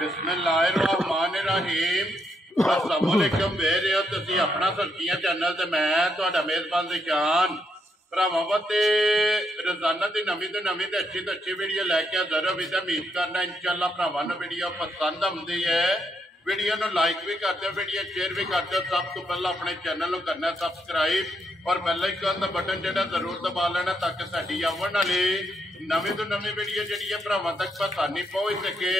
बिस्मिल्लाहिर्रहमानिर्रहीम। अस्सलामुअलैकुम। वेख रहे हो तुसीं अपना सब्जियां चैनल ते मैं तुहाडा मेज़बान ज़िशान भरावां ते रोजाना की नवीं तो नवीं ते अच्छी वीडियो लैके हाज़र होवी ते उम्मीद करना इंशाअल्लाह भरावां नूं वीडियो पसंद आउंदी है। वीडियो नूं लाइक भी कर दो, वीडियो शेयर भी कर दो। सब तो पहला अपने चैनल नूं करना सबसक्राइब और बेल आइकन का बटन जो जरूर दबा लेना ताकि साडी आवन वाली नवीं तो नवीं वीडियो जी है भरावां तक आसानी पहुंच सके।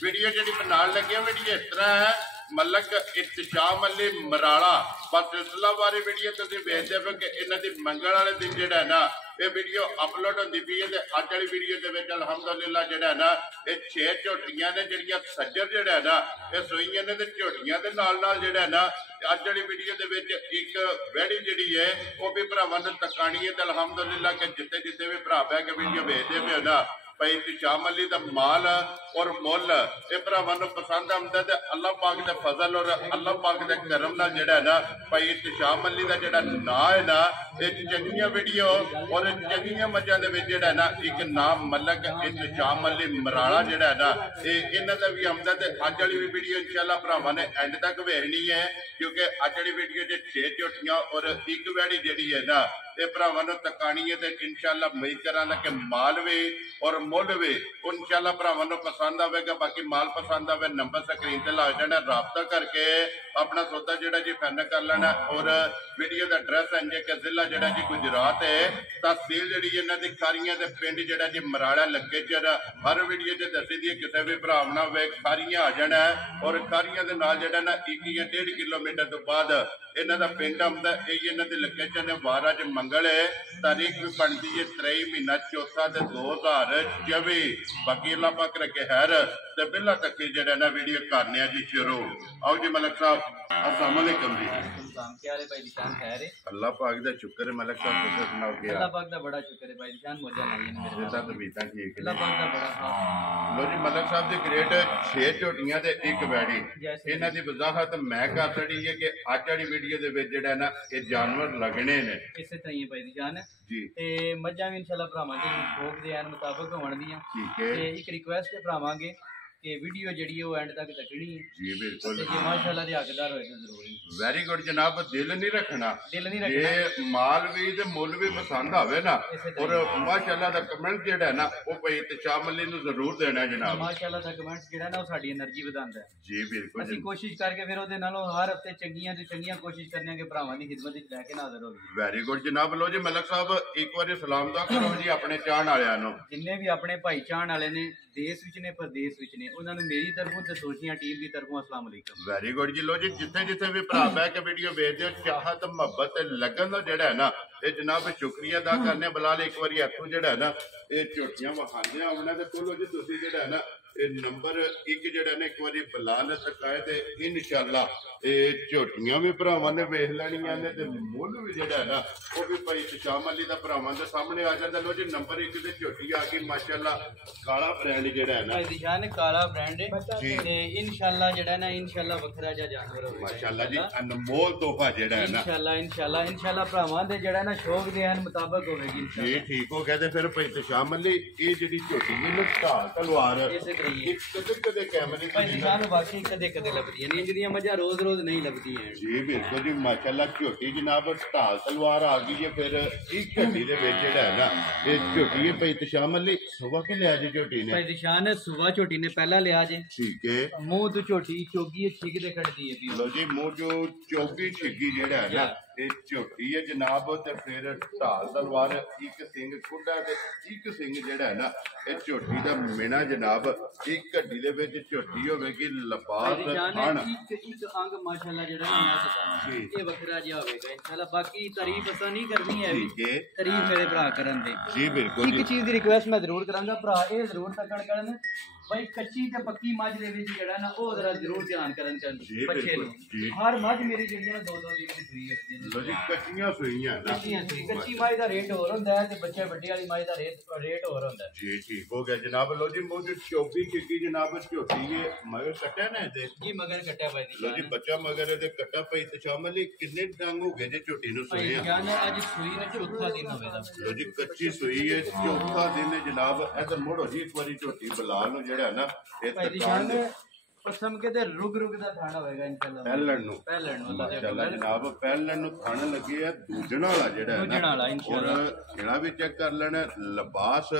वीडियो जी बनाने लगे वीडियो इस तरह है, मलक इत्तिशाम अली मराड़ा बस सिलसिला बारे वीडियो तुसीं वेखदे पे कि इन्हां दी मंगल वाले दिन जिहड़ा है ना ये वीडियो अपलोड होंदी पई है ते अज वाली वीडियो दे विच अल्हम्दुलिल्लाह जिहड़ा है ना ये 6 झोटियां ने जिहड़ियां सज्जर जिहड़ा है ना ये सूईयां ने ते झोटियां दे नाल नाल जिहड़ा है ना अज वाली वीडियो दे विच एक वैड़ी जिहड़ी है वो भी भरावां नूं तकाणी है ते अल्हम्दुलिल्लाह कि जिथे जिथे भी भरा बैठ के वीडियो वेखदे पे हो ना भाई इत्तिशाम अली दा माल और मुल ये भरावां नूं पसंद आउंदा ते अल्लाह पाक दे फजल और अल्लाह पाक दे करम नाल जिहड़ा है ना भाई इत्तिशाम अली दा जिहड़ा नां है ना ये चंगियां वीडियो और चंगियां मज़ां दे विच जिहड़ा है ना एक नाम मलक इत्तिशाम अली मराड़ा जिहड़ा है ना ये इन्हां दा भी आउंदा ते अज वाली भी वीडियो इंशाअल्लाह भरावां ने एंड तक वेखनी है क्योंकि अज वाली वीडियो च 6 झोटियां और एक वैड़ी जिहड़ी है ना ये भरावां नूं तकाणी है ते इंशाअल्लाह उम्मीद करांगा कि माल भी और मुल भी इंशाअल्लाह भरावां नूं पसंद आवेगा। बाकी माल पसंद आवे नंबर स्क्रीन ते लग जाना, राबता करके अपना सौदा जिहड़ा जी फाइनल कर लेना। और वीडियो का एड्रैस है जे कि जिला जिहड़ा जी गुजरात है, तहसील जिहड़ी इन्हां दी खारियां ते पिंड जिहड़ा जी मराड़ा लगे च हर वीडियो च दसी दी किसी भी भरा ना होवे खारियां आ जाना और खारियां दे नाल जिहड़ा ना 1.5 किलोमीटर तो बाद इन्हां दा पिंड आउंदा। यही इन्हां दी लोकेशन है। वार अज मंगल है, तारीख भी बनती है 23 महीना चौथा ते 2024। बाकी अल्लाह पाक रखे खैर ते बिल्ला तक जिहड़ा ना वीडियो करने जी शुरू। आओ जी मलक साहब, अस्सलाम वालेकुम जी। क्या हाल है भाई निशान? खैर है, अल्लाह पाक दा शुक्र है। मलक साहब तुसीं सुनाओ क्या? अल्लाह पाक दा बड़ा शुक्र है भाई निशान। मौजा नहीं है मेरे साथ तबीयतां ठीक है? अल्लाह पाक दा बड़ा खास। लो जी मलक साहब दी ग्रेड 6 झोटियां ते एक वैड़ी इन्हां दी वजाहत मैं कर छड़ी है कि अज वाली वीडियो दे विच जिहड़ा ना ये जानवर लगने ने इसे तरह ही भाई निशान जी ते मज्जां भी इंशाल्लाह भरावां दे शौक दे एन मुताबिक होण दियां। ठीक है, ते एक रिक्वेस्ट भरावांगे कि वीडियो जी है एंड तक तकनी है जी बिल्कुल। जी माशाल्लाह दे हकदार होए तो जरूरी। वेरी गुड जनाब। दिल नहीं रखना, दिल नहीं रखना। ये माल भी ते मुल भी पसंद आवे ना और माशाल्लाह दा कमेंट जेड़ा है ना वो भाई इत्तिशाम अली नूं जरूर देना है जनाब। माशाल्लाह दा कमेंट जेड़ा ना वो साडी एनर्जी वधांदा है जी बिल्कुल। ਅਸੀਂ कोशिश करके फिर ਉਹਦੇ ਨਾਲੋਂ हर हफ्ते ਚੰਗੀਆਂ ਤੋਂ ਚੰਗੀਆਂ ਕੋਸ਼ਿਸ਼ ਕਰਨੀਆਂ ਕਿ ਭਰਾਵਾਂ ਦੀ ਖਿਦਮਤ ਵਿੱਚ ਲੈ ਕੇ ਹਾਜ਼ਰ ਹੋਵੇ। ਵੈਰੀ ਗੁੱਡ ਜਨਾਬ। ਲੋ ਜੀ ਮਲਕ ਸਾਹਿਬ ਇੱਕ ਵਾਰੀ ਸਲਾਮ ਦਾ ਕਰੋ ਜੀ ਆਪਣੇ ਚਾਹਣ ਵਾਲਿਆਂ ਨੂੰ, ਜਿੰਨੇ ਵੀ ਆਪਣੇ ਭਾਈ ਚਾਹਣ ਵਾਲੇ ਨੇ ਦੇਸ਼ ਵਿੱਚ ਨੇ ਪ੍ਰਦੇਸ਼ ਵਿੱਚ ਨੇ ਉਹਨਾਂ ਨੂੰ ਮੇਰੀ ਤਰਫੋਂ ਤੇ ਸੋਚੀਆਂ ਟੀਮ ਦੀ ਤਰਫੋਂ अस्सलाम वालेकुम। ਵੈਰੀ ਗੁੱਡ ਜੀ। ਲੋ ਜੀ ਜਿੱਥੇ ਜਿੱਥੇ ਵੀ ਭਰਾ ਬਹਿ ਕੇ ਵੀਡੀਓ ਵੇਖਦੇ ਹੋ ਚਾਹਤ ਮੁਹੱਬਤ ਤੇ लगन ਦਾ ਜਿਹੜਾ ਹੈ ਨਾ ਇਹ ਜਨਾਬ ਸ਼ੁਕਰੀਆ ਅਦਾ ਕਰਨੇ। ਬਲਾਲ ਇੱਕ ਵਾਰੀ ਇੱਥੋਂ ਜਿਹੜਾ ਹੈ ਨਾ ਇਹ ਝੋਟੀਆਂ ਵਿਖਾਉਂਦੇ ਆ ਉਹਨਾਂ ਦੇ ਕੋਲੋਂ ਜੀ ਤੁਸੀਂ ਜਿਹੜਾ ਹੈ ਨਾ ਇਹ ਨੰਬਰ 1 ਜਿਹੜਾ ਨਾ ਇੱਕ ਵਾਰੀ ਬਲਾਲ ਤਕਾਏ ਤੇ ਇਨਸ਼ਾਅੱਲਾ ਇਹ ਝੋਟੀਆਂ ਵੀ ਭਰਾਵਾਂ ਨੇ ਵੇਖ ਲੈਣੀਆਂ ਨੇ ਤੇ ਮੁੱਲ ਵੀ ਜਿਹੜਾ ਹੈ ਨਾ ਉਹ ਵੀ ਭਾਈ ਇਤਿਸ਼ਾਮ ਅਲੀ ਦਾ ਭਰਾਵਾਂ ਦੇ ਸਾਹਮਣੇ ਆ ਜਾਂਦਾ। ਲੋ ਜੀ ਨੰਬਰ 1 ਤੇ ਝੋਟੀ ਆ ਗਈ ਮਾਸ਼ਾਅੱਲਾ ਕਾਲਾ ਬ੍ਰਾਂਡ ਜਿਹੜਾ ਹੈ ਨਾ ਨਿਸ਼ਾਨ ਕਾਲਾ ਬ੍ਰਾਂਡ ਹੈ ਤੇ ਇਨਸ਼ਾਅੱਲਾ ਜਿਹੜਾ ਨਾ ਇਨਸ਼ਾਅੱਲਾ ਵੱਖਰਾ ਜਿਹਾ ਜਾਨਵਰ ਹੋਵੇਗਾ ਮਾਸ਼ਾਅੱਲਾ ਜੀ। ਅਨਮੋਲ ਤੋਹਫਾ ਜਿਹੜਾ ਹੈ ਨਾ ਇਨਸ਼ਾਅੱਲਾ ਭਰਾਵਾਂ ਦੇ ਜਿਹੜਾ ਨਾ ਸ਼ੌਕ ਦੇ ਹਨ ਮੁਤਾਬਕ ਹੋਵੇਗੀ ਜੀ। ਠੀਕ ਹੋ ਗਿਆ ਤੇ ਫਿਰ ਭਾਈ ਇਤਿਸ਼ਾਮ ਅਲੀ ਇਹ ਜਿਹੜੀ ਝੋਟੀ ਇਹਨੂੰ ਢਾਲ ਤਲਵਾਰ ਕਦੇ ਕੈਮਰੇ ਭਾਈ ਨਿਸ਼ਾਨ ਵਾਕਈ ਕਦੇ ਕਦੇ ਲੱਭਦੀਆਂ ਨੇ ਜਿਹੜੀਆਂ ਮੱਝਾਂ ਰੋਜ਼ ਰੋਜ਼ ਨਹੀਂ ਲੱਭਦੀਆਂ ਜੀ ਬਿਲਕੁਲ ਜੀ। ਮਾਸ਼ਾਅੱਲਾ ਝੋਟੀ ਜਨਾਬ ਢਾਲ ਤਲਵਾਰ ਆ ਗਈ ਹੈ। ਫਿਰ ਇੱਕ ਘੰਟੀ ਦੇ ਵਿੱਚ ਜਿਹੜਾ ਹੈ ਨਾ ਇਹ ਝੋਟੀ ਹੈ ਭਾਈ ਇਤਿਸ਼ਾਮ ਅਲੀ ਸੁਬਾ ਕੇ ਲਿਆ ਜੀ ਝੋਟੀ ਨੇ? ਭਾਈ ਨਿਸ਼ਾਨ ਸੁਬਾ ਝੋਟੀ ਨੇ ਪਹਿਲਾਂ ਲਿਆ ਜੇ। ਠੀਕ ਹੈ। ਮੂੰਹ ਤੋਂ ਝੋਟੀ ਚੋਗੀ ਛਿੱਕ ਦੇ ਕੱਢਦੀ ਹੈ ਵੀ ਲੋ ਜੀ ਮੂੰਹ ਜੋ ਚੌਗੀ ਛਿੱਗੀ ਜਿਹੜਾ ਹੈ ਨਾ ਇਹ ਝੋਟੀ ਹੈ ਜਨਾਬ ਤੇ ਫਿਰ ਢਾਲ ਤਲਵਾਰ ਇੱਕ ਸਿੰਘ ਖੁੱਡਾ ਤੇ ਇੱਕ ਸਿੰਘ ਜਿਹੜਾ ਹੈ ਨਾ ਇਹ ਝੋਟੀ ਦਾ ਮੇਣਾ ਜਨਾਬ ਇੱਕ ਘੱਡੀ ਦੇ ਵਿੱਚ ਝੋਟੀ ਹੋਵੇਗੀ ਲਬਾਸ ਖਾਣ ਇੱਕ ਅੰਗ ਮਾਸ਼ਾਅੱਲਾ ਜਿਹੜਾ ਇਹ ਵੱਖਰਾ ਜਿਹਾ ਹੋਵੇਗਾ ਇਨਸ਼ਾਅੱਲਾ। ਬਾਕੀ ਤਾਰੀਫ ਅਸਾਂ ਨਹੀਂ ਕਰਨੀ ਹੈ ਤਾਰੀਫ ਮੇਰੇ ਭਰਾ ਕਰਨ ਦੇ ਜੀ ਬਿਲकुल। ਇੱਕ ਚੀਜ਼ ਦੀ ਰਿਕੁਐਸਟ ਮੈਂ ਜ਼ਰੂਰ ਕਰਾਂਗਾ ਭਰਾ ਇਹ ਜ਼ਰੂਰ ਤੱਕਣ ਕਰਨ भाई कच्ची ते पक्की मझ दे विच जेड़ा ना ओ जरा जरूर ध्यान करन चाहिए बच्चे नु। हर मझ मेरी जेड़ी ना 2-2 दिन दी फ्री है। लो जी कच्चियां सुईयां ना कच्ची मझ दा रेट और हुंदा है ते बच्चे बड्डी वाली मझ दा रेट और हुंदा है जी। ठीक हो गया जनाब। लो जी मुझे चौकी की जनाब झोटी ये मगर कट्टा ना दे जी मगर कट्टा भाई। लो जी बच्चा मगर दे कट्टा भाई इत्तिशाम अली कितने डंग हो गए जे झोटी नु सुई है? जान आज सुई ने चौथा दिन होवेगा। लो जी कच्ची सुई है चौथा दिन है जनाब। इधर मुड़ो जी एक बारी झोटी बलाल नु जेड़ा ना ਪਸਮ ਕੇ ਤੇ ਰੁਗ ਦਾ ਥਾਣਾ ਹੋਏਗਾ ਇਨਸ਼ਾਅੱਲਾ ਪਹਿਲਣ ਨੂੰ ਮਾਸ਼ਾਅੱਲਾ ਜਨਾਬ ਪਹਿਲਣ ਨੂੰ ਥਣ ਲੱਗੇ ਆ ਦੂਜਣਾ ਵਾਲਾ ਜਿਹੜਾ ਹੈ ਦੂਜਣਾ ਵਾਲਾ ਨਾ ਇਨਸ਼ਾਅੱਲਾ ਔਰ ਖੇੜਾ ਵੀ ਚੈੱਕ ਕਰ ਲੈਣਾ ਲਿਬਾਸ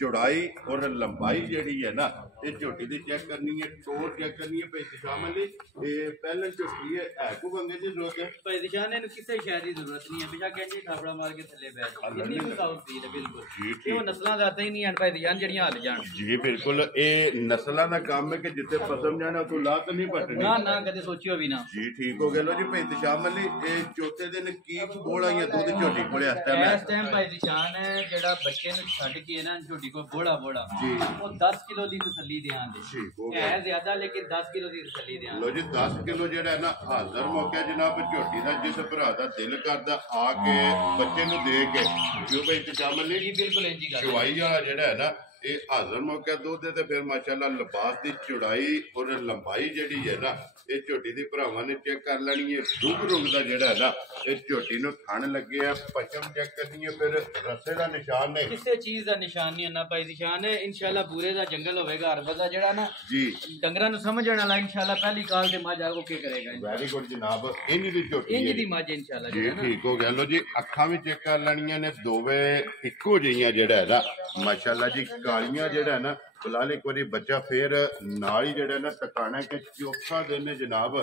ਚੌੜਾਈ ਔਰ ਲੰਬਾਈ ਜਿਹੜੀ ਹੈ ਨਾ ਇਹ ਝੋਟੀ ਦੀ ਚੈੱਕ ਕਰਨੀ ਹੈ ਟੋਰ ਚੈੱਕ ਕਰਨੀ ਹੈ ਭਾਈ ਸ਼ਾਮ ਅਲੀ ਇਹ ਪਹਿਲਣ ਝੋਟੀ ਹੈ ਕੋ ਬੰਗੇ ਦੀ ਜ਼ਰੂਰਤ ਹੈ ਭਾਈ ਦਿਸ਼ਾਨ ਇਹਨੂੰ ਕਿਸੇ ਸ਼ੈ ਦੀ ਜ਼ਰੂਰਤ ਨਹੀਂ ਹੈ ਬਿਸ਼ਾ ਕਹਿੰਦੇ ਥਾਪੜਾ ਮਾਰ ਕੇ ਥੱਲੇ ਬੈਠ ਜਾ ਇੰਨੀ ਕੁ ਸਾਊਥ ਫੀਲ ਹੈ ਬਿਲਕੁਲ ਇਹ ਉਹ ਨਸਲਾਂ ਦਾ ਹੀ ਨਹੀਂ ਹਨ ਭਾਈ ਦਿਸ਼ਾਨ ਜਿਹੜੀਆਂ ਹੱਲ ਜਾਣ ਜੀ ਬਿਲਕੁਲ ਇਹ ਨਸਲਾਂ ਦਾ ਕੰਮ ਹੈ ਕਿ ਜਿੱਥੇ ਪਸਮ ਜਾਣਾ ਉਥੋਂ ਲਾਤ ਨਹੀਂ ਪਟਣੀ ਨਾ ਕਦੇ ਸੋਚਿਓ ਵੀ ਨਾ ਜੀ ਠੀਕ ਹੋ ਗਿਆ ਲੋ ਜੀ ਭਾਈ ਸ਼ਾਮ ਅਲੀ ਇਹ ਚੌਥੇ ਦਿਨ ਕੀ ਬੋਲਾ ਜਾਂ ਦੁੱਧ ਝੋਟੀ ਕੋਲੇ ਇਸ ਟਾਈਮ ਭਾਈ ਦਿਸ਼ਾਨ ਜਿਹੜਾ ਬੱਚੇ ਨੂੰ ਛੱਡ ਕੇ ਨਾ ਝੋਟੀ ਕੋ ਬੋੜਾ ਜੀ ਉਹ 10 ਕਿਲੋ ਦੀ ਤਸੱਲੀ ਦਿਆਂ ਦੇ ਠੀਕ ਹੋ ਗਿਆ ਹੈ ਜ਼ਿਆਦਾ ਲੇਕਿਨ 10 ਕਿਲੋ ਦੀ ਤਸੱਲੀ ਦਿਆਂ ਲੋ ਜੀ 10 ਕਿਲੋ ਜਿਹੜਾ ਹੈ ਨਾ ਹਾਜ਼ਰ ਮੌਕਾ ਜਨਾਬ ਝੋਟੀ ਦਾ ਜਿਸ ਭਰਾ ਦਾ ਦਿਲ ਕਰਦਾ ਆ ਕੇ ਬੱਚੇ ਨੂੰ ਦੇ ਕੇ ਜੋ ਭਾਈ ਸ਼ਾਮ ਅਲੀ ਜੀ ਬਿਲਕੁਲ ਇੰਜੀ ਗੱਲ ਚਵਾਈ ਵਾਲਾ ਜਿਹੜਾ ਹੈ ਨਾ ਇਹ ਹਾਜ਼ਰ ਮੌਕਾ ਦੁੱਧ ਤੇ ਫਿਰ ਮਾਸ਼ਾਅੱਲਾ ਲਿਬਾਸ ਦੀ ਚੌੜਾਈ ਔਰ ਲੰਬਾਈ ਜਿਹੜੀ ਹੈ ਨਾ ਇਹ ਝੋਟੀ ਦੀ ਭਰਾਵਾਂ ਨੇ ਚੈੱਕ ਕਰ ਲੈਣੀ ਹੈ ਰੁਗ ਦਾ ਜਿਹੜਾ ਹੈ ਨਾ ਇਹ ਝੋਟੀ ਨੂੰ ਥਣ ਲੱਗੇ ਆ ਪਚਮ ਚੈੱਕ ਕਰਨੀ ਹੈ ਫਿਰ ਰਸੇ ਦਾ ਨਿਸ਼ਾਨ ਨਹੀਂ ਕਿਸੇ ਚੀਜ਼ ਦਾ ਨਿਸ਼ਾਨ ਨਹੀਂ ਨਾ ਭਾਈ ਨਿਸ਼ਾਨ ਹੈ ਇਨਸ਼ਾਅੱਲਾ ਪੂਰੇ ਦਾ ਜੰਗਲ ਹੋਵੇਗਾ ਅਰਬਜ਼ ਦਾ ਜਿਹੜਾ ਨਾ ਜੀ ਡੰਗਰਾਂ ਨੂੰ ਸਮਝਣ ਵਾਲਾ ਇਨਸ਼ਾਅੱਲਾ ਪਹਿਲੀ ਕਾਲ ਤੇ ਮੱਝ ਆਗੋ ਕੀ ਕਰੇਗਾ ਵੈਰੀ ਗੁੱਡ ਜਨਾਬ ਇੰਜ ਦੀ ਝੋਟੀ ਇੰਜ ਦੀ ਮੱਝ ਇਨਸ਼ਾਅੱਲਾ ਜੀ ਠੀਕ ਹੋ ਗਿਆ ਲੋ ਜੀ ਅੱਖਾਂ ਵੀ ਚੈੱਕ ਕਰ ਲੈਣੀਆਂ ਨੇ ਦੋਵੇਂ ਇੱਕੋ ਜਿਹੀਆਂ ਜਿਹੜਾ ਹੈ ਨਾ ਮਾਸ਼ਾਅੱਲਾ ਜੀ ਕਾਲੀਆਂ ਜਿਹੜਾ ਨਾ ਫਿਲਹਾਲ ਇੱਕ ਵਾਰੀ ਬੱਚਾ ਫੇਰ ਨਾਲ ਹੀ ਜਿਹੜਾ ਨਾ ਟਿਕਾਣਾ ਕਿ ਚੌਥਾ ਦਿਨ ਜਨਾਬ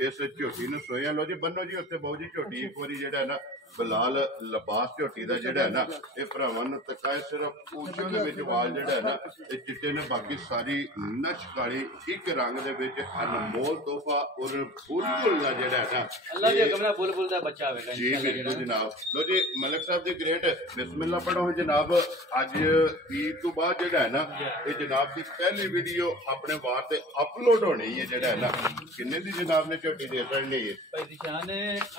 ਇਸ ਝੋਟੀ ਨੂੰ ਸੋਇਆ ਲੋ ਜੀ ਬੰਨੋ ਜੀ ਉੱਥੇ ਬਹੁ ਜੀ ਝੋਟੀ ਇੱਕ ਵਾਰੀ ਜਿਹੜਾ ਨਾ ਬਲਾਲ ਲਿਬਾਸ ਝੋਟੀ ਦਾ ਜਿਹੜਾ ਹੈ ਨਾ ਇਹ ਭਰਾਵਾਂ ਨੂੰ ਤਕਾਏ ਸਿਰਫ ਪੂਛੋਂ ਦੇ ਵਿੱਚ ਵਾਲ ਜਿਹੜਾ ਹੈ ਨਾ ਇਹ ਚਿੱਟੇ ਨੇ ਬਾਕੀ ਸਾਰੀ ਨਸ਼ ਕਾਲੀ ਇੱਕ ਰੰਗ ਦੇ ਵਿੱਚ ਅਨਮੋਲ ਤੋਹਫਾ ਔਰ ਬੁਲਬੁਲ ਦਾ ਜਿਹੜਾ ਹੈ ਨਾ ਅੱਲਾ ਦੇ ਹੁਕਮ ਨਾਲ ਬੁਲਬੁਲ ਦਾ ਬੱਚਾ ਹੋਵੇਗਾ ਜੀ ਬਿਲਕੁਲ ਜਨਾਬ ਲੋ ਜੀ ਮਲਕ ਸਾਹਿਬ ਜੀ ਗ੍ਰੇਟ ਬਿਸਮਿਲ੍ਲਾ ਪੜੋ ਜਨਾਬ ਅੱਜ ਈਦ ਤੋਂ ਬਾਅਦ ਜਿਹੜਾ ਹੈ ਨਾ ਇਹ ਜਨਾਬ ਦੀ ਪਹਿਲੀ ਵੀਡੀਓ ਆਪਣੇ ਵਾਰ ਤੇ ਅਪਲੋਡ ਹੋਣੀ ਹੈ ਜਿਹੜਾ ਹੈ ਨਾ ਕਿੰਨੇ ਦੀ ਜਨਾਬ ਨੇ ਝੋਟੀ ਦੇ ਦੇਣੀ ਹੈ ਭਾਈ ਦਿਸ਼ਾਨ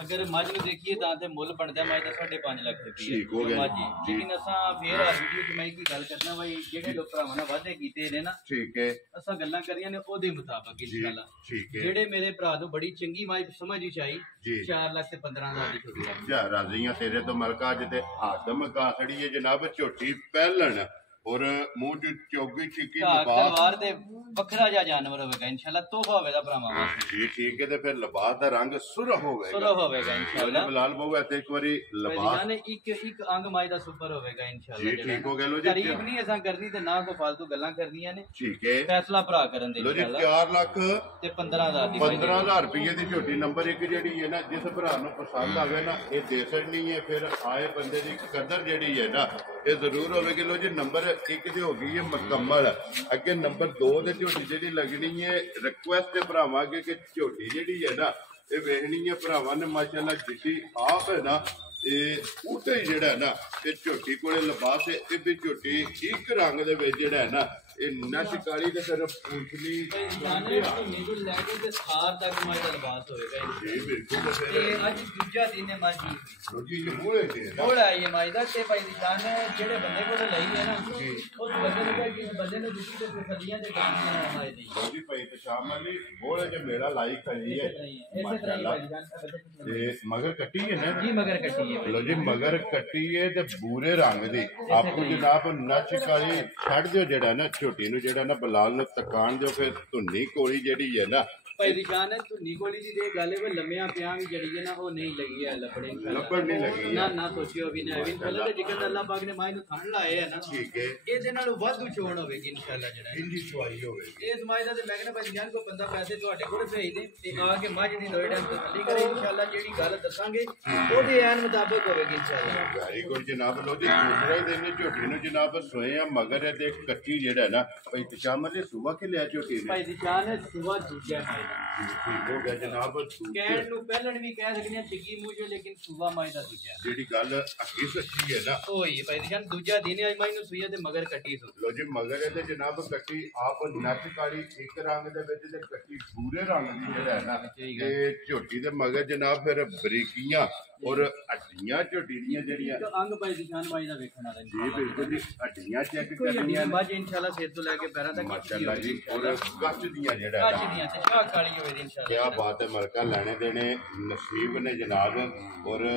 ਅਗਰ ਮੱਝ ਨੂੰ ਦੇਖੀਏ ਤਾਂ ਤੇ ਮੁੱਲ ਬਣਦਾ ਮੱਝ ਦਾ 5.5 ਲੱਖ ਰੁਪਏ ਠੀਕ ਹੋ ਗਿਆ ਲੇਕਿਨ ਅਸਾਂ ਫੇਰ ਆ ਵੀਡੀਓ ਚ ਮੈਂ ਕੀ ਗੱਲ ਕਰਨਾ ਬਈ ਜਿਹੜੇ ਲੋਕ ਭਰਾਵਾਂ ਨਾਲ ਵਾਅਦੇ ਕੀਤੇ ਨੇ ਨਾ ਠੀਕ ਹੈ ਅਸਾਂ ਗੱਲਾਂ ਕਰੀਆਂ ਨੇ ਉਹਦੇ ਮੁਤਾਬਕ ਇਨਸ਼ਾਅੱਲਾ ਠੀਕ ਹੈ ਜਿਹੜੇ ਮੇਰੇ ਭਰਾ ਨੂੰ ਬੜੀ ਚੰਗੀ ਮੱਝ ਸਮਝ ਵਿੱਚ ਆਈ 4 ਲੱਖ ਤੇ 15,000 ਦੀ ਛੋਟੀ ਲੱਗੀ ਜਾ ਰਾਜ਼ੀਆਂ ਤੇਰੇ ਤੋਂ ਮਲਕਾ ਅੱਜ ਤੇ ਆਦਮ ਕਾ ਖੜੀ ਹੈ ਜਨਾਬ ਝੋਟੀ ਪਹਿਲਣ और मुंह च चौगी छिकी तलवार दे बखरा जा जानवर होवेगा इंशाल्लाह तोहफा होवेगा भरावां वास्ते जी ठीक है ते फिर लिबास दा रंग सुरख होवेगा इंशाल्लाह बिलाल बाबू ऐसे एक बारी लिबास यानी एक अंग माई दा सुपर होवेगा इंशाल्लाह जी ठीक हो गया लो जी तारीफ नहीं असा करनी ते ना को फालतू गल्लां करनियां ने ठीक है फैसला भरा करन दे लो जी 4 लाख ते 15,000 दी 15,000 रुपए दी झोटी नंबर 1 जेडी है ना जिस भरा नु पसंद आवे ना ये दे सकनी है फिर आए बंदे दी कदर जेडी है ना ये जरूर होवेगी लो जी नंबर 1 ਦੀ ਹੋ ਗਈ ਹੈ ਮੁਕੰਮਲ ਅੱਗੇ ਨੰਬਰ 2 ਦੇ ਝੋਟੀ ਜਿਹੜੀ ਲੱਗਣੀ ਹੈ ਰਿਕੁਐਸਟ ਹੈ ਭਰਾਵਾਂ ਅੱਗੇ ਕਿ ਝੋਟੀ ਜਿਹੜੀ ਹੈ ਨਾ ਇਹ ਵੇਖਣੀ ਹੈ ਭਰਾਵਾਂ ਨੇ ਮਾਸ਼ਾਅੱਲਾ ਜਿੱਤੀ ਆਪ ਹੈ ਨਾ ਇਹ ਉਹਦੇ ਜਿਹੜਾ ਨਾ ਇਹ ਝੋਟੀ ਕੋਲੇ ਲਿਬਾਸ ਹੈ ਇਹ ਵੀ ਝੋਟੀ ਇੱਕ ਰੰਗ ਦੇ ਵਿੱਚ ਜਿਹੜਾ ਹੈ ਨਾ ਇਹ ਨਸ਼ ਕਾਲੀ ਤੇ ਸਿਰਫ ਪੂਛਲੀ ਮੈਨੂੰ ਲੈ ਕੇ ਤੇ ਸਾਰ ਤੱਕ ਮਾਈ ਦਾ ਲਿਬਾਸ ਹੋਏਗਾ ਜੀ ਬਿਲਕੁਲ ਤੇ ਅੱਜ ਦੂਜਾ ਦਿਨ ਹੈ ਮਾਈ ਰੋਜੀ ਇਹ ਮੂਲੇ ਤੇ ਥੋੜਾ ਇਹ ਮਾਈ ਦਾ ਤੇ ਭਾਈ ਨਿਸ਼ਾਨ ਜਿਹੜੇ ਬੰਦੇ ਕੋਲ ਲਈ ਹੈ ਨਾ ਉਸ ਬੰਦੇ ਨੂੰ ਕਿਹਾ ਕਿ ਬੰਦੇ ਨੂੰ ਦਿੱਤੀ ਤੇ ਸਦੀਆਂ ਦੇ ਕੰਮ ਨਾ ਮਾਈ ਦੀ ਰੋਜੀ ਭਾਈ ਤੇ ਸ਼ਾਮ ਵਾਲੀ ਬੋਲੇ ਜੇ ਮੇਰਾ ਲਾਈਕ ਕਰੀ ਹੈ ਇਸੇ ਤਰ੍ਹਾਂ ਤੇ ਮਗਰ ਕੱਟੀ ਹੈ ਨਾ ਜੀ ਮਗਰ ਕੱਟੀ ਹੈ ਲੋ ਜੀ ਮਗਰ ਕੱਟੀ ਹੈ ਤੇ ਬੂਰੇ ਰੰਗ ਦੀ ਆਪਕੋ ਜਨਾਬ ਨੱਚ ਕਾਲੀ ਛੱਡ ਦਿਓ ਜਿਹੜਾ ਨਾ ਝੋਟੀ ਨੂੰ ਜਿਹੜਾ ਨਾ ਬਲਾਲ ਨੂੰ ਤਕਾਣ ਦਿਓ ਫਿਰ ਧੁੰਨੀ ਕੋਲੀ ਜਿਹੜੀ ਹੈ ਨਾ ਭਾਈ ਨਿਸ਼ਾਨ ਧੁੰਨੀ ਕੋਲੀ ਦੀ ਦੇ ਗੱਲ ਹੈ ਲੰਮਿਆਂ ਪਿਆਂ ਵੀ ਜਿਹੜੀ ਹੈ ਨਾ ਉਹ ਨਹੀਂ ਲੱਗੀ ਹੈ ਲੱਭਣ ਨਹੀਂ ਲੱਗੀ ਨਾ ਸੋਚਿਓ ਵੀ ਨਾ ਵੀ ਪਹਿਲਾਂ ਤੇ ਜਿਕਰ ਅੱਲਾਹ ਪਾਕ ਨੇ ਮਾਈ ਨੂੰ ਥਣ ਲਾਏ ਹੈ ਨਾ ਠੀਕ ਹੈ ਇਹਦੇ ਨਾਲ ਵਾਧੂ ਚੋਣ ਹੋਵੇਗੀ ਇਨਸ਼ਾਅੱਲਾ ਜਿਹੜਾ ਇੰਦੀ ਚਵਾਈ ਹੋਵੇਗੀ ਇਸ ਮਾਈ ਦਾ ਤੇ ਮੈਂ ਕਹਿੰਦਾ ਭਾਈ ਜਾਨ ਕੋ ਬੰਦਾ ਪੈਸੇ ਤੁਹਾਡੇ ਕੋਲ ਭੇਜ ਦੇ ਤੇ ਆ ਕੇ ਮੱਝ ਦੀ ਲੋੜ ਹੈ ਤਸੱਲੀ ਕਰੇ ਇਨਸ਼ਾਅੱਲਾ ਜਿਹੜੀ ਗੱਲ ਦੱਸਾਂਗੇ ਉਹਦੇ ਐਨ ਮੁਤਾਬਕ ਹੋਵੇਗੀ ਇਨਸ਼ਾਅੱਲਾ ਵੈਰੀ ਗੁੱਡ ਜਨਾਬ ਲੋ ਜੀ ਦੂਸਰਾ ਹੀ ਦਿਨ ਝੋਟੀ ਨੂੰ ਜਨਾਬ ਸੋਏ ਆ ਮਗਰ ਇਹ ਤੇ ਕੱਟੀ ਜਿਹੜਾ ਨਾ ਭਾਈ ਸ਼ਾਮ ਦੇ ਸੁਬਾ ਕੇ ਲਿਆ ਝੋਟੀ ਨੇ ਭਾਈ ਨਿਸ਼ਾਨ ਸੁਬਾ ਦੂਜਾ ਠੀਕ ਹੋ ਗਿਆ ਜਨਾਬ ਕਹਿਣ ਨੂੰ ਪਹਿਲਣ ਵੀ ਕਹਿ ਸਕਦੇ ਆ ਟਿੱਕੀ ਮੂੰਹ ਲੇਕਿਨ ਸੁਬਾ ਮਾਈ ਦਾ ਦੂਜਾ ਜਿਹੜੀ ਗੱਲ ਅੱਗੇ ਸੱਚੀ ਹੈ ਨਾ ਉਹ ਹੀ ਭਾਈ ਨਿਸ਼ਾਨ ਦੂਜਾ ਦਿਨ ਆਈ ਮਾਈ ਨੂੰ ਸੂਈਆ ਤੇ ਮਗਰ ਕੱਟੀ ਸੋ ਲੋ ਜੀ ਮਗਰ ਇਹ ਤੇ ਜਨਾਬ ਕੱਟੀ ਆਪ ਨੱਚ ਕਾਲੀ ਇੱਕ ਰੰਗ ਦੇ ਵਿੱਚ ਤੇ ਕੱਟੀ ਪੂਰੇ ਰੰਗ ਦੀ ਜਿਹੜਾ ਹੈ ਨਾ ਤੇ ਝੋਟੀ ਦੇ ਮਗਰ ਜਨਾਬ ਫਿਰ ਬਰੀਕੀਆਂ ਔਰ ਹੱਡੀਆਂ ਝੋਟੀ ਦੀਆਂ ਜਿਹੜੀਆਂ ਅੰਗ ਭਾਈ ਨਿਸ਼ਾਨ ਮਾਈ ਦਾ ਵੇਖਣ ਵਾਲਾ ਜੀ ਬਿਲਕੁਲ ਜੀ ਹੱਡੀਆਂ ਚੈੱਕ ਕਰਨੀਆਂ ਮੱਝ ਇਨਸ਼ਾਅੱਲਾ ਸਿਰ ਤੋਂ ਲੈ ਕੇ ਪੈਰਾਂ ਤੱਕ ਮਾਸ਼ਾਅੱਲਾ ਜੀ ਔਰ ਕੱਚ ਦੀਆਂ ਜਿਹੜਾ ਕੱਚ ਦੀਆਂ ਤੇ ਸ਼ਾਹ ਕਾਲੀ ਹੋਵੇ ਦੀ ਇਨਸ਼ਾਅੱਲਾ ਕੀ ਬਾਤ ਹੈ ਮਲਕਾ ਲੈਣੇ ਦੇਣੇ ਨਸੀਬ ਨੇ ਜਨਾਬ ਔਰ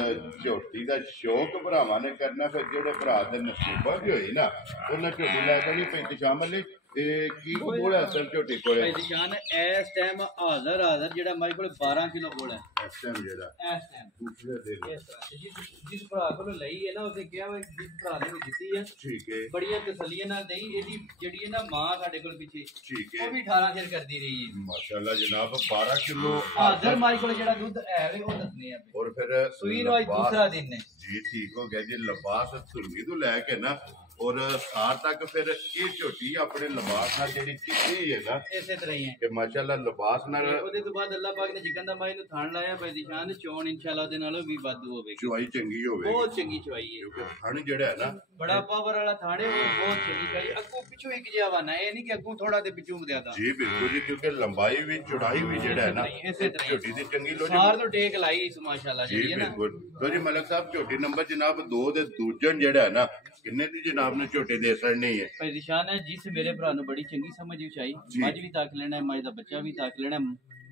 ਝੋਟੀ ਦਾ ਸ਼ੌਕ ਭਰਾਵਾਂ ਨੇ ਕਰਨਾ ਫਿਰ ਜਿਹੜੇ ਭਰਾ ਦੇ ਨਸੀਬਾਂ ਵੀ ਹੋਈ ਨਾ ਉਹਨਾਂ ਝੋਟੀ ਲੈ ਕੇ ਨਹੀਂ ਪੈਂਦੀ ਸ਼ਾਮਲ ਲਈ ਇਹ ਕੀ ਕੋਲ ਹੈ ਸਰ ਝੋਟੀ ਕੋਲੇ ਭਾਈ ਨਿਸ਼ਾਨ ਇਸ ਟਾਈਮ ਹਾਜ਼ਰ ਜਿਹੜਾ ਮੇਰੇ ਕੋਲ 12 ਕਿਲੋ ਕੋਲ ਹੈ ਇਸ ਟਾਈਮ ਜਿਹੜਾ ਇਸ ਟਾਈਮ ਦੂਸਰੇ ਦੇ ਲਓ। ਇਸ ਤਰ੍ਹਾਂ ਜਿਸ ਭਰਾ ਕੋਲ ਲਈ ਹੈ ਨਾ ਉਹਨੇ ਕਿਹਾ ਵਾ ਜਿਸ ਭਰਾ ਨੇ ਦਿੱਤੀ ਹੈ ਠੀਕ ਹੈ ਬੜੀਆਂ ਤਸੱਲੀਆਂ ਨਾਲ ਦੇਈ ਇਹਦੀ ਜਿਹੜੀ ਹੈ ਨਾ ਮਾਂ ਸਾਡੇ ਕੋਲ ਪਿੱਛੇ ਠੀਕ ਹੈ ਉਹ ਵੀ 18 ਸਿਰ ਕਰਦੀ ਰਹੀ ਹੈ ਮਾਸ਼ਾਅੱਲਾ ਜਨਾਬ 12 ਕਿਲੋ ਹਾਜ਼ਰ ਮਾਈ ਕੋਲ ਜਿਹੜਾ ਦੁੱਧ ਹੈ ਵੇ ਉਹ ਦੱਸਨੇ ਆ ਔਰ ਫਿਰ ਸੂਈ ਨੂੰ ਅੱਜ ਦੂਸਰਾ ਦਿਨ ਹੈ ਜੀ ਠੀਕ ਹੋ ਗਿਆ ਜੀ ਲਿਬਾਸ ਧੁਰਮੀ ਤੋਂ ਲੈ ਕੇ ਨਾ ਔਰ ਸਾਰ ਤੱਕ ਫਿਰ ਇਹ ਝੋਟੀ ਆਪਣੇ ਲਿਬਾਸ ਨਾਲ ਜਿਹੜੀ ਕੀਤੀ ਹੈ ਨਾ ਇਸੇ ਤਰ੍ਹਾਂ ਹੀ ਹੈ ਕਿ ਮਾਸ਼ਾਅੱਲਾ ਲਿਬਾਸ ਨਾਲ ਉਹਦੇ ਤੋਂ ਬਾਅਦ ਅੱਲਾਹ ਪਾਕ ਨੇ ਜਿਕਨ ਦਾ ਮਾਈ ਨੂੰ ਥਾਣ ਲਾਇਆ ਭਾਈ ਨਿਸ਼ਾਨ ਚੋਣ ਇਨਸ਼ਾਅੱਲਾ ਦੇ ਨਾਲੋਂ ਵੀ ਵਾਧੂ ਹੋਵੇਗੀ ਚੁਆਈ ਚੰਗੀ ਹੋਵੇ ਬਹੁਤ ਚੰਗੀ ਚਵਾਈ ਹੈ ਕਿਉਂਕਿ ਥਣ ਜਿਹੜਾ ਹੈ ਨਾ ਬੜਾ ਪਾਵਰ ਵਾਲਾ ਥਾਣੇ ਉਹ ਬਹੁਤ ਚੰਗੀ ਚਵਾਈ ਅੱਗੋਂ ਪਿੱਛੋਂ ਇੱਕ ਜਿਹਾ ਵਾਨਾ ਇਹ ਨਹੀਂ ਕਿ ਅੱਗੋਂ ਥੋੜਾ ਤੇ ਪਿੱਛੋਂ ਜ਼ਿਆਦਾ ਜੀ ਬਿਲਕੁਲ ਜੀ ਕਿਉਂਕਿ ਲੰਬਾਈ ਵੀ ਚੌੜਾਈ ਵੀ ਜਿਹੜਾ ਹੈ ਨਾ ਇਸੇ ਤਰ੍ਹਾਂ ਝੋਟੀ ਦੀ ਚੰਗੀ ਲੋ ਸਾਰ ਨੂੰ ਟੇਕ ਲਾਈ ਇਸ ਮਾਸ਼ਾਅੱਲਾ ਜੀ ਜਿਹੜੀ ਹੈ ਨਾ ਬਿਲਕੁਲ ਲੋ ਜੀ ਮਲਕ ਸਾਹਿਬ ਝੋਟੀ ਨੰਬਰ ਜਨਾਬ 2 ਦੇ ਦੂਜਣ ਜਿਹੜਾ ਹੈ ਨਾ ਕਿੰਨੇ ਦੀ ਜਨਾਬ ਨੇ ਝੋਟੀ ਦੇ ਸੜਨੀ ਹੈ ਭਾਈ ਨਿਸ਼ਾਨ ਹੈ ਜਿਸ ਮੇਰੇ ਭਰਾ ਨੂੰ ਬੜੀ ਚੰਗੀ ਸਮਝ ਵਿਚਾਈ ਮੱਝ ਵੀ ਤੱਕ ਲੈਣਾ ਹੈ ਮੱਝ ਦਾ ਬੱਚਾ ਵੀ ਤੱਕ ਲੈਣਾ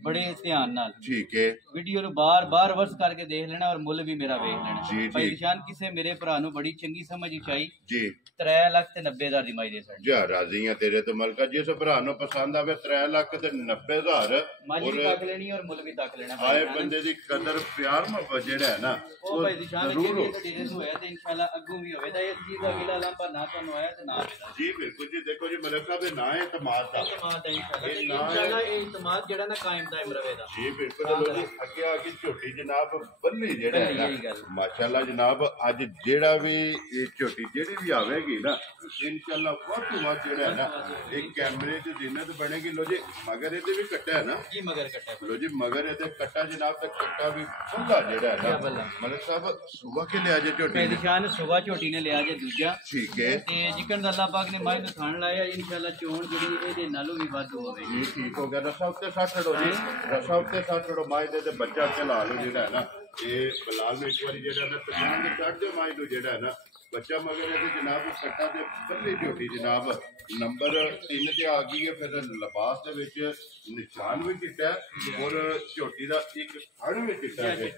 ਬੜੇ ਧਿਆਨ ਨਾਲ ਠੀਕ ਹੈ ਵੀਡੀਓ ਨੂੰ ਬਾਰ-ਬਾਰ ਵਰਸ ਕਰਕੇ ਦੇਖ ਲੈਣਾ ਔਰ ਮੁੱਲ ਵੀ ਮੇਰਾ ਵੇਖ ਜੀ, ਲੈਣਾ ਭਾਈ ਜੀ। ਨਿਸ਼ਾਨ ਕਿਸੇ ਮੇਰੇ ਭਰਾ ਨੂੰ ਬੜੀ ਚੰਗੀ ਸਮਝ ਵਿਚਾਈ ਜੀ 3,90,000 ਦੀ ਮਾਈ ਦੇ ਸੜ ਜਾ ਰਾਜ਼ੀ ਆ ਤੇਰੇ ਤੋਂ ਮਲਕਾ ਜਿਸ ਭਰਾ ਨੂੰ ਪਸੰਦ ਆਵੇ 3,90,000 ਮੱਝ ਵੀ ਤੱਕ ਲੈਣੀ ਔਰ ਮੁੱਲ ਵੀ ਤੱਕ ਲੈਣਾ ਆਏ ਬੰਦੇ ਦੀ ਕਦਰ ਪਿਆਰ ਮੁਹੱਬਤ ਜਿਹੜਾ ਹੈ ਨਾ ਉਹ ਭਾਈ ਨਿਸ਼ਾਨ ਜ਼ਰੂਰ ਜੇ ਤੇ ਡੇਰੇ ਹੋਇਆ ਤੇ ਇਨਸ਼ਾਅੱਲਾ ਅੱਗੋਂ ਵੀ ਹੋਵੇ ਤਾਂ ਇਸ ਚੀਜ਼ ਦਾ ਵਿਲਾ ਲੰਬਾ ਨਾ ਤੁਹਾਨੂੰ ਆਇਆ ਤੇ ਨਾ ਆਵੇਗਾ ਜੀ ਬਿਲਕੁਲ ਜੀ ਦੇਖੋ ਜੀ ਮਲਕ ਸਾਹਿਬ ਦੇ ਨਾਂ ਹੈ ਇਤਮਾਦ ਦਾ ਇਤਮਾਦ ਹੈ ਇਨਸ਼ਾਅੱਲਾ ਇਹ ਇਤਮਾਦ ਜਿਹੜਾ ਨਾ ਕਾਇਮ ਦਾਇਮ ਰਹੇਗਾ ਜੀ ਬਿਲਕੁਲ ਲੋ ਜੀ ਅੱਗੇ ਆ ਗਈ ਝੋਟੀ ਜਨਾਬ ਬੱਲੀ ਜਿਹੜਾ ਹੈ ਨਾ ਮਾਸ਼ਾਅੱਲਾ ਜਨਾਬ ਅੱਜ ਜਿਹੜਾ ਵੀ ਇਹ ਝੋਟੀ ਜਿਹੜੀ ਵੀ ਆਵੇਗੀ ਨਾ ਇਨਸ਼ਾਅੱਲਾ ਬਹੁਤ ਤੋਂ ਵੱਧ ਜਿਹੜਾ ਹੈ ਨਾ ਇਹ ਕੈਮਰੇ ਦੀ ਜ਼ਿੰਨਤ ਬਣੇਗੀ ਲੋ ਜੀ ਮਗਰ ਇਹਦੇ ਵੀ ਕੱਟਾ ਹੈ ਨਾ ਜੀ ਮਗਰ ਕੱਟਾ ਲੋ ਜੀ ਮਗਰ ਇਹਦੇ ਕੱਟਾ ਜਨਾਬ ਤੇ ਕੱਟਾ ਵੀ ਖੁੱਲਾ ਜਿਹੜਾ ਹੈ ਨਾ ਮਲਕ ਸਾਹਿਬ ਸੁਬਹ ਕੇ ਲਿਆ ਜੇ ਝੋਟੀ ਨੇ ਨਿਸ਼ਾਨ ਸੁਬਾ ਝੋਟੀ ਨੇ ਲਿਆ ਜੇ ਦੂਜਾ ਠੀਕ ਹੈ ਤੇ ਜਿਕਨ ਦਾ ਅੱਲਾਹ ਪਾਕ ਨੇ ਮਾਈ ਨੂੰ ਥਾਣ ਲਾਇਆ ਇਨਸ਼ਾਅੱਲਾ ਚੋਣ ਜਿਹੜੀ ਇਹਦੇ ਨਾਲੋਂ ਵੀ ਵਾਧੂ ਹੋਵੇਗੀ ਜੀ ਠੀਕ ਹੋ ਗਿਆ ਰਸਾ ਉੱਤੇ 60 ਛੜੋ ਜੀ ਰਸਾ ਉੱਤੇ 60 ਛੜੋ ਮਾਈ ਦੇ ਤੇ ਬੱਚਾ ਚਲਾ ਲਓ ਜਿਹੜਾ ਹੈ ਨਾ ਇਹ ਬਲਾਲ ਨੂੰ ਇੱਕ ਵਾਰੀ ਜਿਹੜਾ ਨਾ ਪਛਾਣ ਕੇ ਚੜ੍ਹ ਦਿਓ ਮਾਈ ਨੂੰ ਜਿਹੜਾ ਹੈ ਨਾ ਬੱਚਾ ਮਗਰ ਇਹਦੇ ਜਨਾਬ ਕੱਟਾ ਤੇ ਬੱਲੀ ਝੋਟੀ ਜਨਾਬ ਨੰਬਰ 3 ਤੇ ਆ ਗਈ ਹੈ ਫਿਰ ਲਿਬਾਸ ਦੇ ਵਿੱਚ ਨਿਸ਼ਾਨ ਵੀ ਚਿੱਟਾ ਔਰ ਝੋਟੀ ਦਾ ਇੱਕ ਥਣ ਵੀ ਚਿੱਟਾ ਹੈ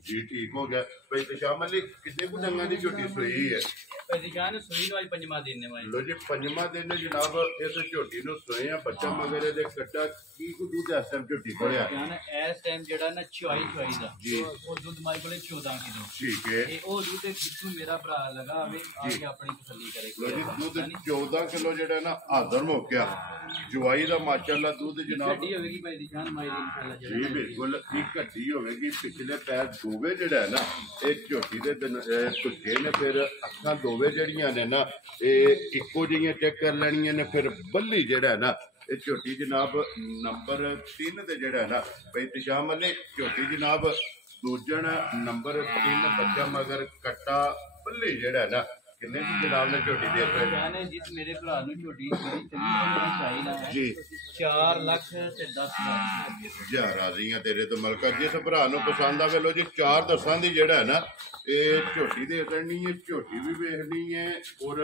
ਜੀ ਠੀਕ ਹੋ ਗਿਆ ਭਾਈ ਤਸ਼ਾਮ ਅਲੀ ਕਿੰਨੇ ਕੁ ਡੰਗਾਂ ਦੀ ਝੋਟੀ ਸੋਈ ਹੈ ਭਾਈ ਜਾਨ ਸੋਈ ਨੂੰ ਅੱਜ ਪੰਜਵਾਂ ਦਿਨ ਨੇ ਮਾਈ ਲੋ ਜੀ ਪੰਜਵਾਂ ਦਿਨ ਨੇ ਜਨਾਬ ਇਸ ਝੋਟੀ ਨੂੰ ਸੋਏ ਆ ਬੱਚਾ ਮਗਰ ਇਹਦੇ ਕੱਟਾ ਕੀ ਕੁ ਦੁੱਧ ਇਸ ਟਾਈਮ ਝੋਟੀ ਕੋਲਿਆ ਜਾਨ ਇਸ ਟਾਈਮ ਜਿਹੜਾ ਨਾ ਚੁਆਈ ਦਾ ਜੀ ਉਹ ਦੁੱਧ ਮਾਈ ਕੋਲੇ 14 ਕਿਲੋ ਠੀਕ ਹੈ ਤੇ ਉਹ ਦੁੱਧ ਜਿੱਥੋਂ ਮੇਰਾ ਭਰਾ ਲਗਾ ਆਵੇ ਆ ਕੇ ਆਪਣੀ ਤਸੱਲੀ ਕਰੇ ਲੋ ਜੀ ਦੁੱਧ 14 ਕਿਲੋ ਜਿਹੜਾ ਨਾ ਹਾਜ਼ਰ ਹੋ ਗਿਆ ਜਵਾਈ ਦਾ ਮਾਸ਼ਾਅੱਲਾ ਦੁੱਧ ਜਨਾਬ ਗੱਡੀ ਹੋਵੇਗੀ ਭਾਈ ਦੀ ਜਾਨ ਮਾਈ ਦੀ ਇਨਸ਼ਾਅੱਲਾ ਜੀ ਬਿਲਕੁਲ ਇੱਕ ਘੱਟੀ ਹੋਵੇਗੀ ਪਿਛਲੇ ਪੈਰ ਦੋਵੇਂ ਜਿਹੜਾ ਹੈ ਨਾ ਇਹ ਝੋਟੀ ਦੇ ਧੁੱਕੇ ਨੇ ਫਿਰ ਅੱਖਾਂ ਦੋਵੇਂ ਜਿਹੜੀਆਂ ਨੇ ਨਾ ਇਹ ਇੱਕੋ ਜਿਹੀਆਂ ਚੈੱਕ ਕਰ ਲੈਣੀਆਂ ਨੇ ਫਿਰ ਬੱਲੀ ਜਿਹੜਾ ਹੈ ਨਾ ਇਹ ਝੋਟੀ ਜਨਾਬ ਨੰਬਰ 3 ਤੇ ਜਿਹੜਾ ਹੈ ਨਾ ਬਈ ਤਸ਼ਾਮ ਅਲੀ ਝੋਟੀ ਜਨਾਬ ਦੂਜਣ ਨੰਬਰ 3 ਬੱਚਾ ਮਗਰ ਕੱਟਾ ਬੱਲੀ ਜਿਹੜਾ ਹੈ ਨਾ ਕਿੰਨੇ ਦੀ ਜਨਾਬ ਨੇ ਝੋਟੀ ਦੇ ਦਿੱਤੀ ਜਾਨੇ ਜਿਸ ਮੇਰੇ ਭਰਾ ਨੂੰ ਝੋਟੀ ਬੜੀ ਚੰਗੀ ਹੋਣੀ ਚਾਹੀਦਾ ਹੈ ਜੀ 4 ਲੱਖ ਤੇ 10,000 ਜਾ ਰਾਜ਼ੀਆਂ ਤੇਰੇ ਤੋਂ ਮਲਕਾ ਜਿਸ ਭਰਾ ਨੂੰ ਪਸੰਦ ਆਵੇ ਲੋ ਜੀ 4 ਦਸਾਂ ਦੀ ਜਿਹੜਾ ਹੈ ਨਾ ਇਹ ਝੋਟੀ ਦੇ ਕਰਨੀ ਹੈ ਝੋਟੀ ਵੀ ਵੇਖਣੀ ਹੈ ਔਰ